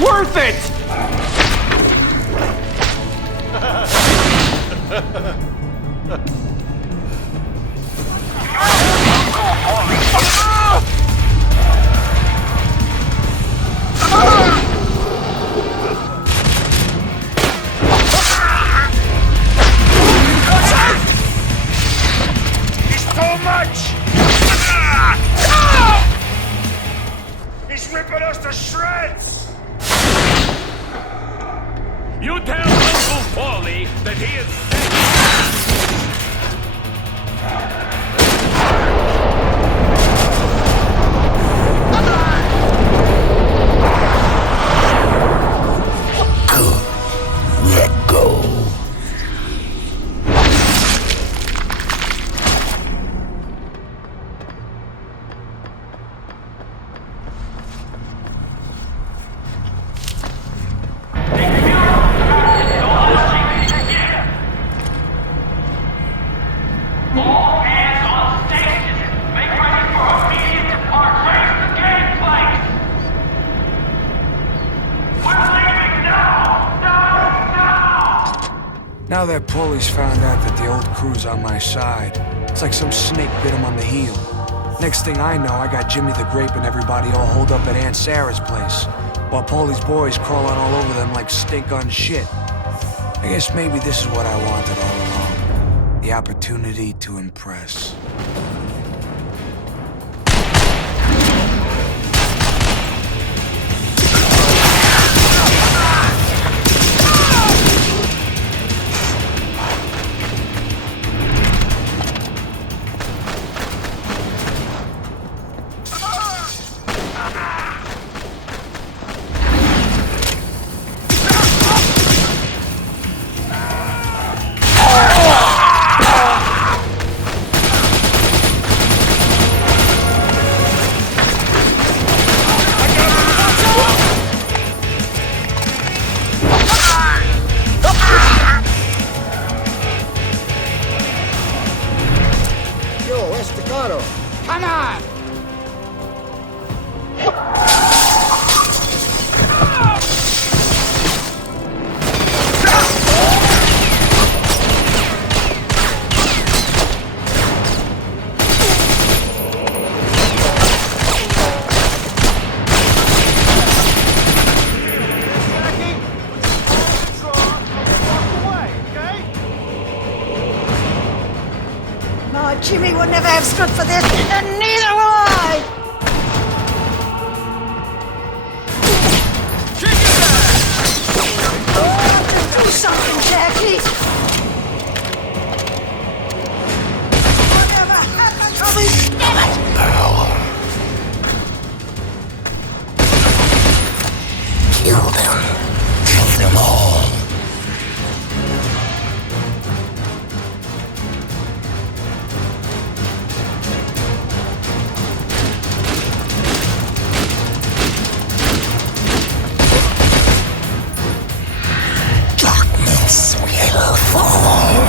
Worth it! He's too much! He's ripping us to shreds! You tell Uncle Paulie that he is dead. Now that Paulie's found out that the old crew's on my side, it's like some snake bit him on the heel. Next thing I know, I got Jimmy the Grape and everybody all holed up at Aunt Sarah's place, while Paulie's boys crawling all over them like stink on shit. I guess maybe this is what I wanted all along. The opportunity to impress. Jimmy would never have stood for this, and neither will I! Do something, Jackie! Whatever happened to me? Damn it! Kill them. Kill them all. Will fall.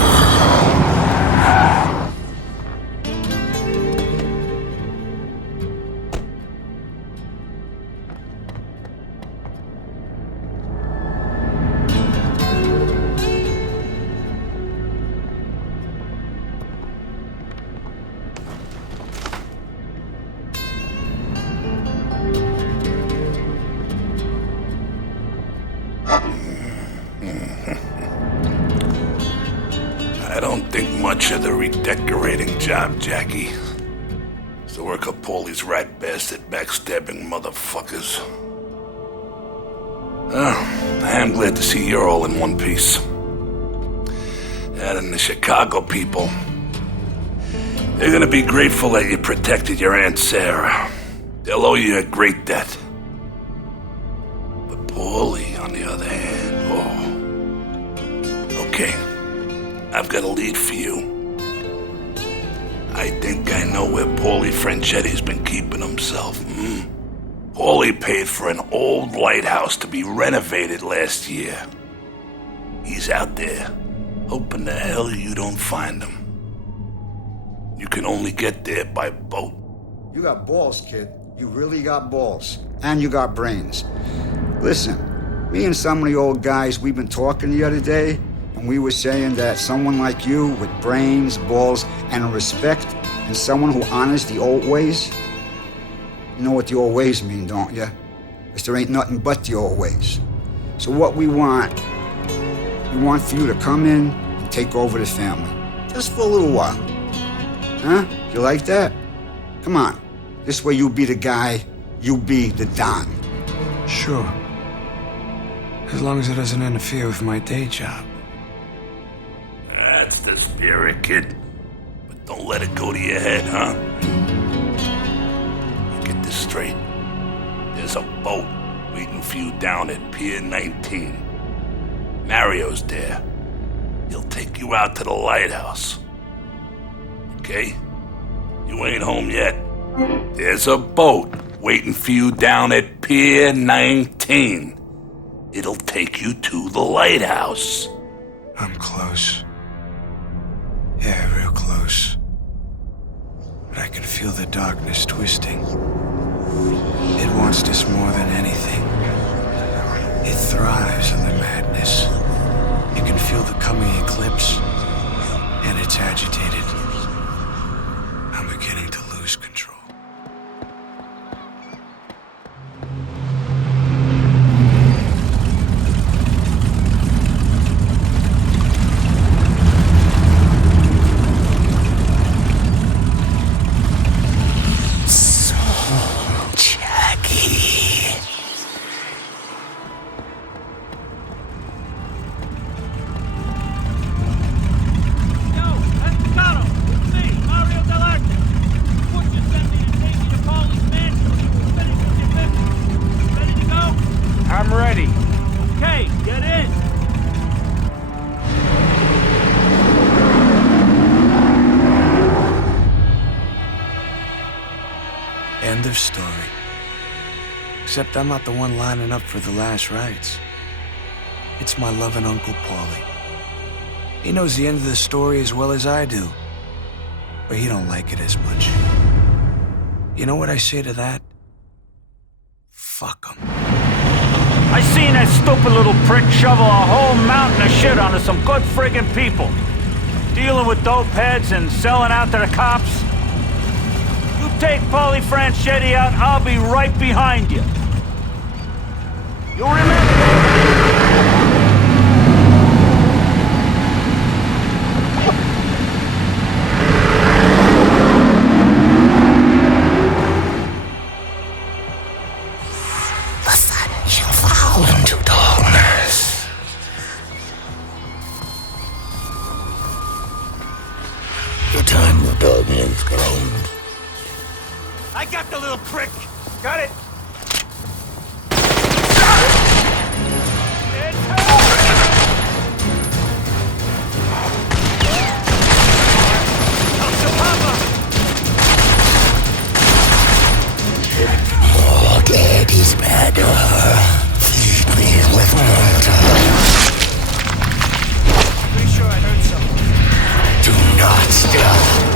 I don't think much of the redecorating job, Jackie. It's the work of Paulie's rat bastard backstabbing motherfuckers. I am glad to see you're all in one piece. And the Chicago people, they're gonna be grateful that you protected your Aunt Sarah. They'll owe you a great debt. But Paulie, on the other hand, okay. I've got a lead for you. I think I know where Paulie Franchetti's been keeping himself. Paulie paid for an old lighthouse to be renovated last year. He's out there, hoping the hell you don't find him. You can only get there by boat. You got balls, kid. You really got balls. And you got brains. Listen, me and some of the old guys, we've been talking the other day, and we were saying that someone like you with brains, balls, and respect, and someone who honors the old ways, you know what the old ways mean, don't you? Because there ain't nothing but the old ways. So what we want for you to come in and take over the family. Just for a little while. Huh? You like that? Come on. This way you be the guy, you be the Don. Sure. As long as it doesn't interfere with my day job. That's the spirit, kid. But don't let it go to your head, huh? Get this straight. There's a boat waiting for you down at Pier 19. Mario's there. He'll take you out to the lighthouse. Okay? You ain't home yet. There's a boat waiting for you down at Pier 19. It'll take you to the lighthouse. I'm close. Yeah, real close. But I can feel the darkness twisting. It wants this more than anything. It thrives on the madness. You can feel the coming eclipse, and it's agitated. I'm beginning to lose control. End of story. Except I'm not the one lining up for the last rites. It's my loving Uncle Paulie. He knows the end of the story as well as I do, but he don't like it as much. You know what I say to that? Fuck him. I seen that stupid little prick shovel a whole mountain of shit onto some good friggin' people. Dealing with dope heads and selling out to the cops. You take Paulie Franchetti out, I'll be right behind you. You remember I got the little prick! Got it! More dead is better. Feed me with montage. Pretty sure I heard something. Do not stop.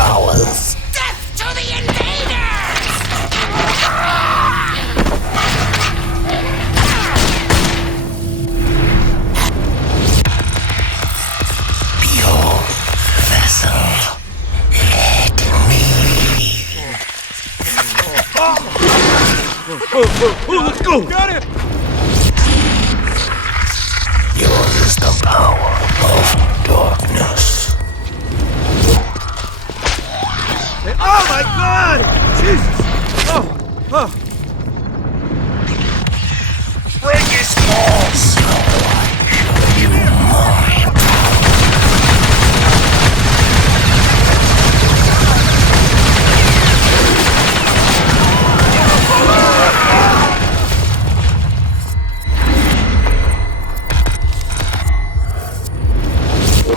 powers. Death to the invaders! Pure vessel, let me. Let's go! Got him! Yours is the power of darkness. Oh my God! Jesus! Oh! Break his balls! You mine.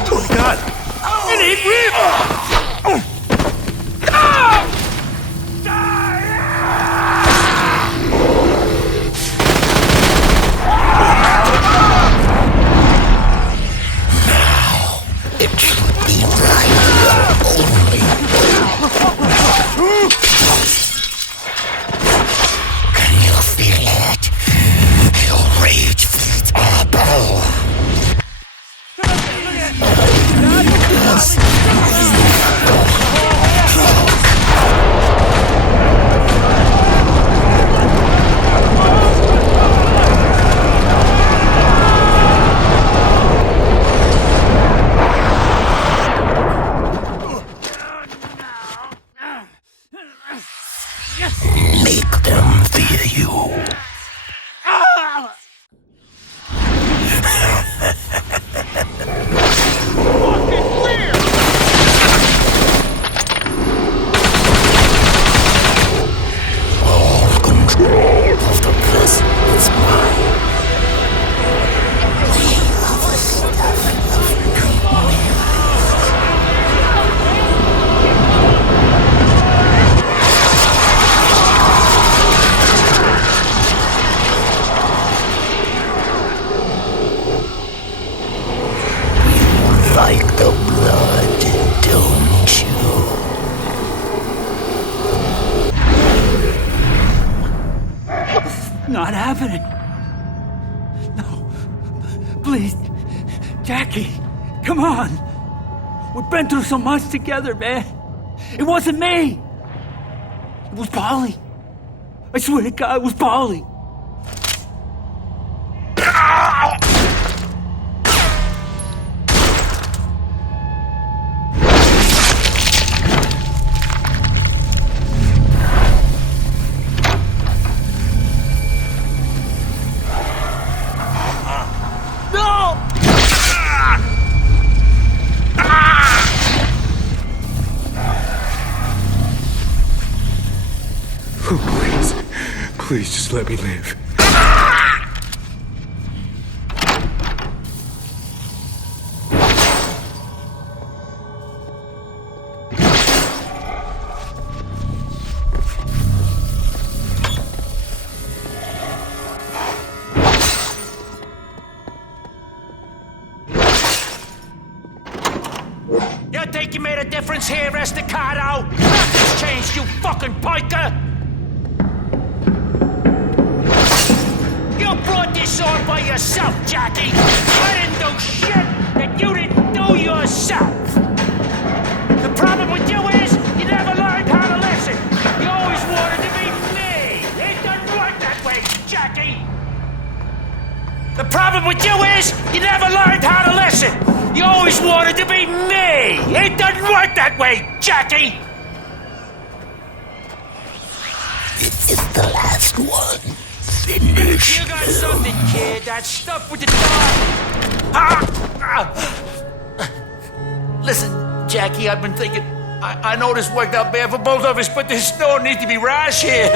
Oh God! It ain't real! Can you feel it? Your rage feeds our power. Make them fear you. All control of the vessel is mine. We are the stuff of nightmares. Like the blood, don't you? Not happening. No. Please. Jackie, come on. We've been through so much together, man. It wasn't me. It was Polly. I swear to God, it was Polly. Please, just let me live. You think you made a difference here, Estacado? Nothing's changed, you fucking piker! You brought this on by yourself, Jackie! I didn't do shit that you didn't do yourself! The problem with you is, you never learned how to listen! You always wanted to be me! It doesn't work that way, Jackie! The problem with you is, you never learned how to listen! You always wanted to be me! It doesn't work that way, Jackie! This is the last one. Finish. You got something, kid. That stuff with the dog. Listen, Jackie, I've been thinking. I know this worked out bad for both of us, but there's no need to be rash here.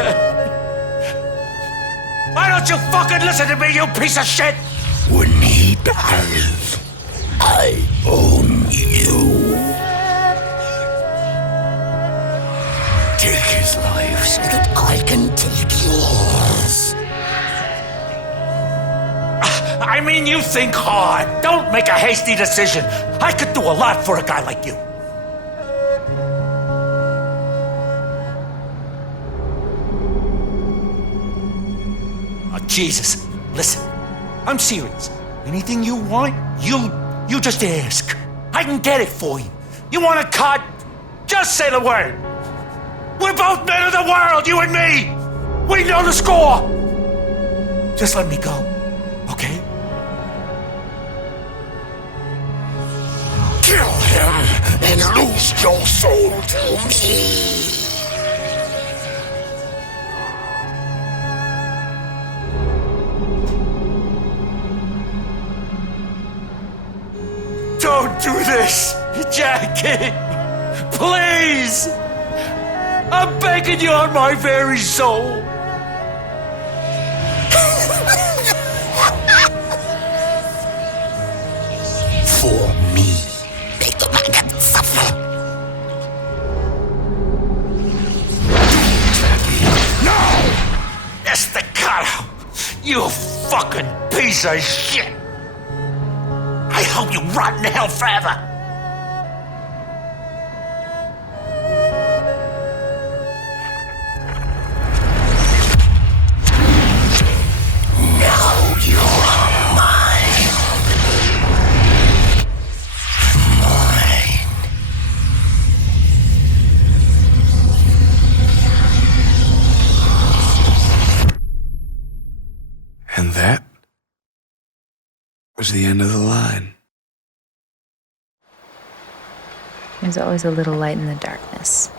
Why don't you fucking listen to me, you piece of shit? When he dies, I own you. Take his life so that I can take yours. I mean, you think hard. Don't make a hasty decision. I could do a lot for a guy like you. Jesus, listen. I'm serious. Anything you want, you just ask. I can get it for you. You want a cut? Just say the word. We're both men of the world, you and me. We know the score. Just let me go, okay? Kill him and lose your soul to me. Don't do this, Jackie! Please! I'm begging you on my very soul! For me, make the man suffer. No! Estacado! You fucking piece of shit! I hope you rot in hell forever! Now you're mine. Mine. And that was the end of the line. There's always a little light in the darkness.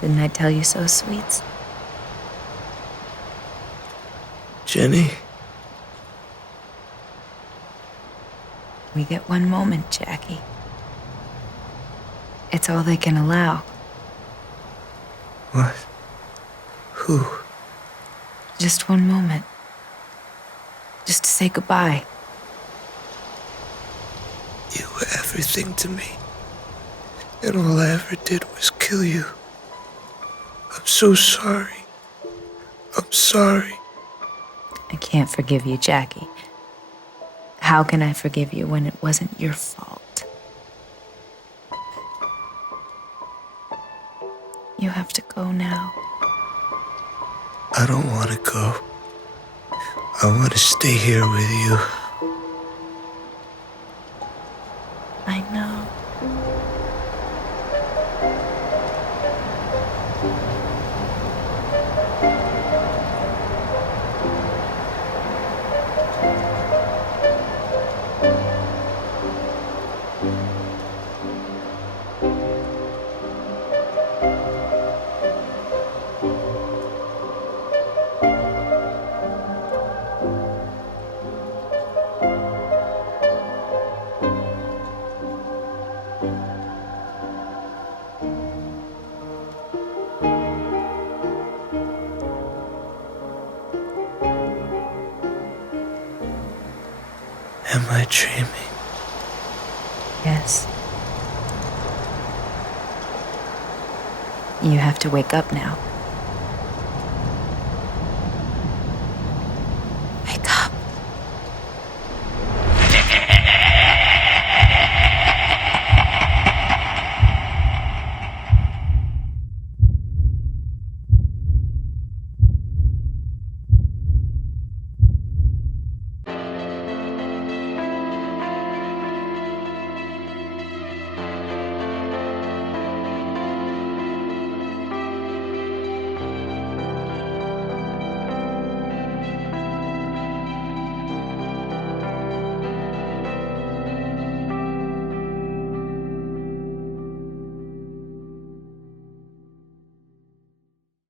Didn't I tell you so, sweets? Jenny? We get one moment, Jackie. It's all they can allow. What? Who? Just one moment. Just to say goodbye. You were everything to me. And all I ever did was kill you. I'm so sorry. I'm sorry. I can't forgive you, Jackie. How can I forgive you when it wasn't your fault? You have to go now. I don't want to go. I want to stay here with you. I know. Am I dreaming? Yes. You have to wake up now.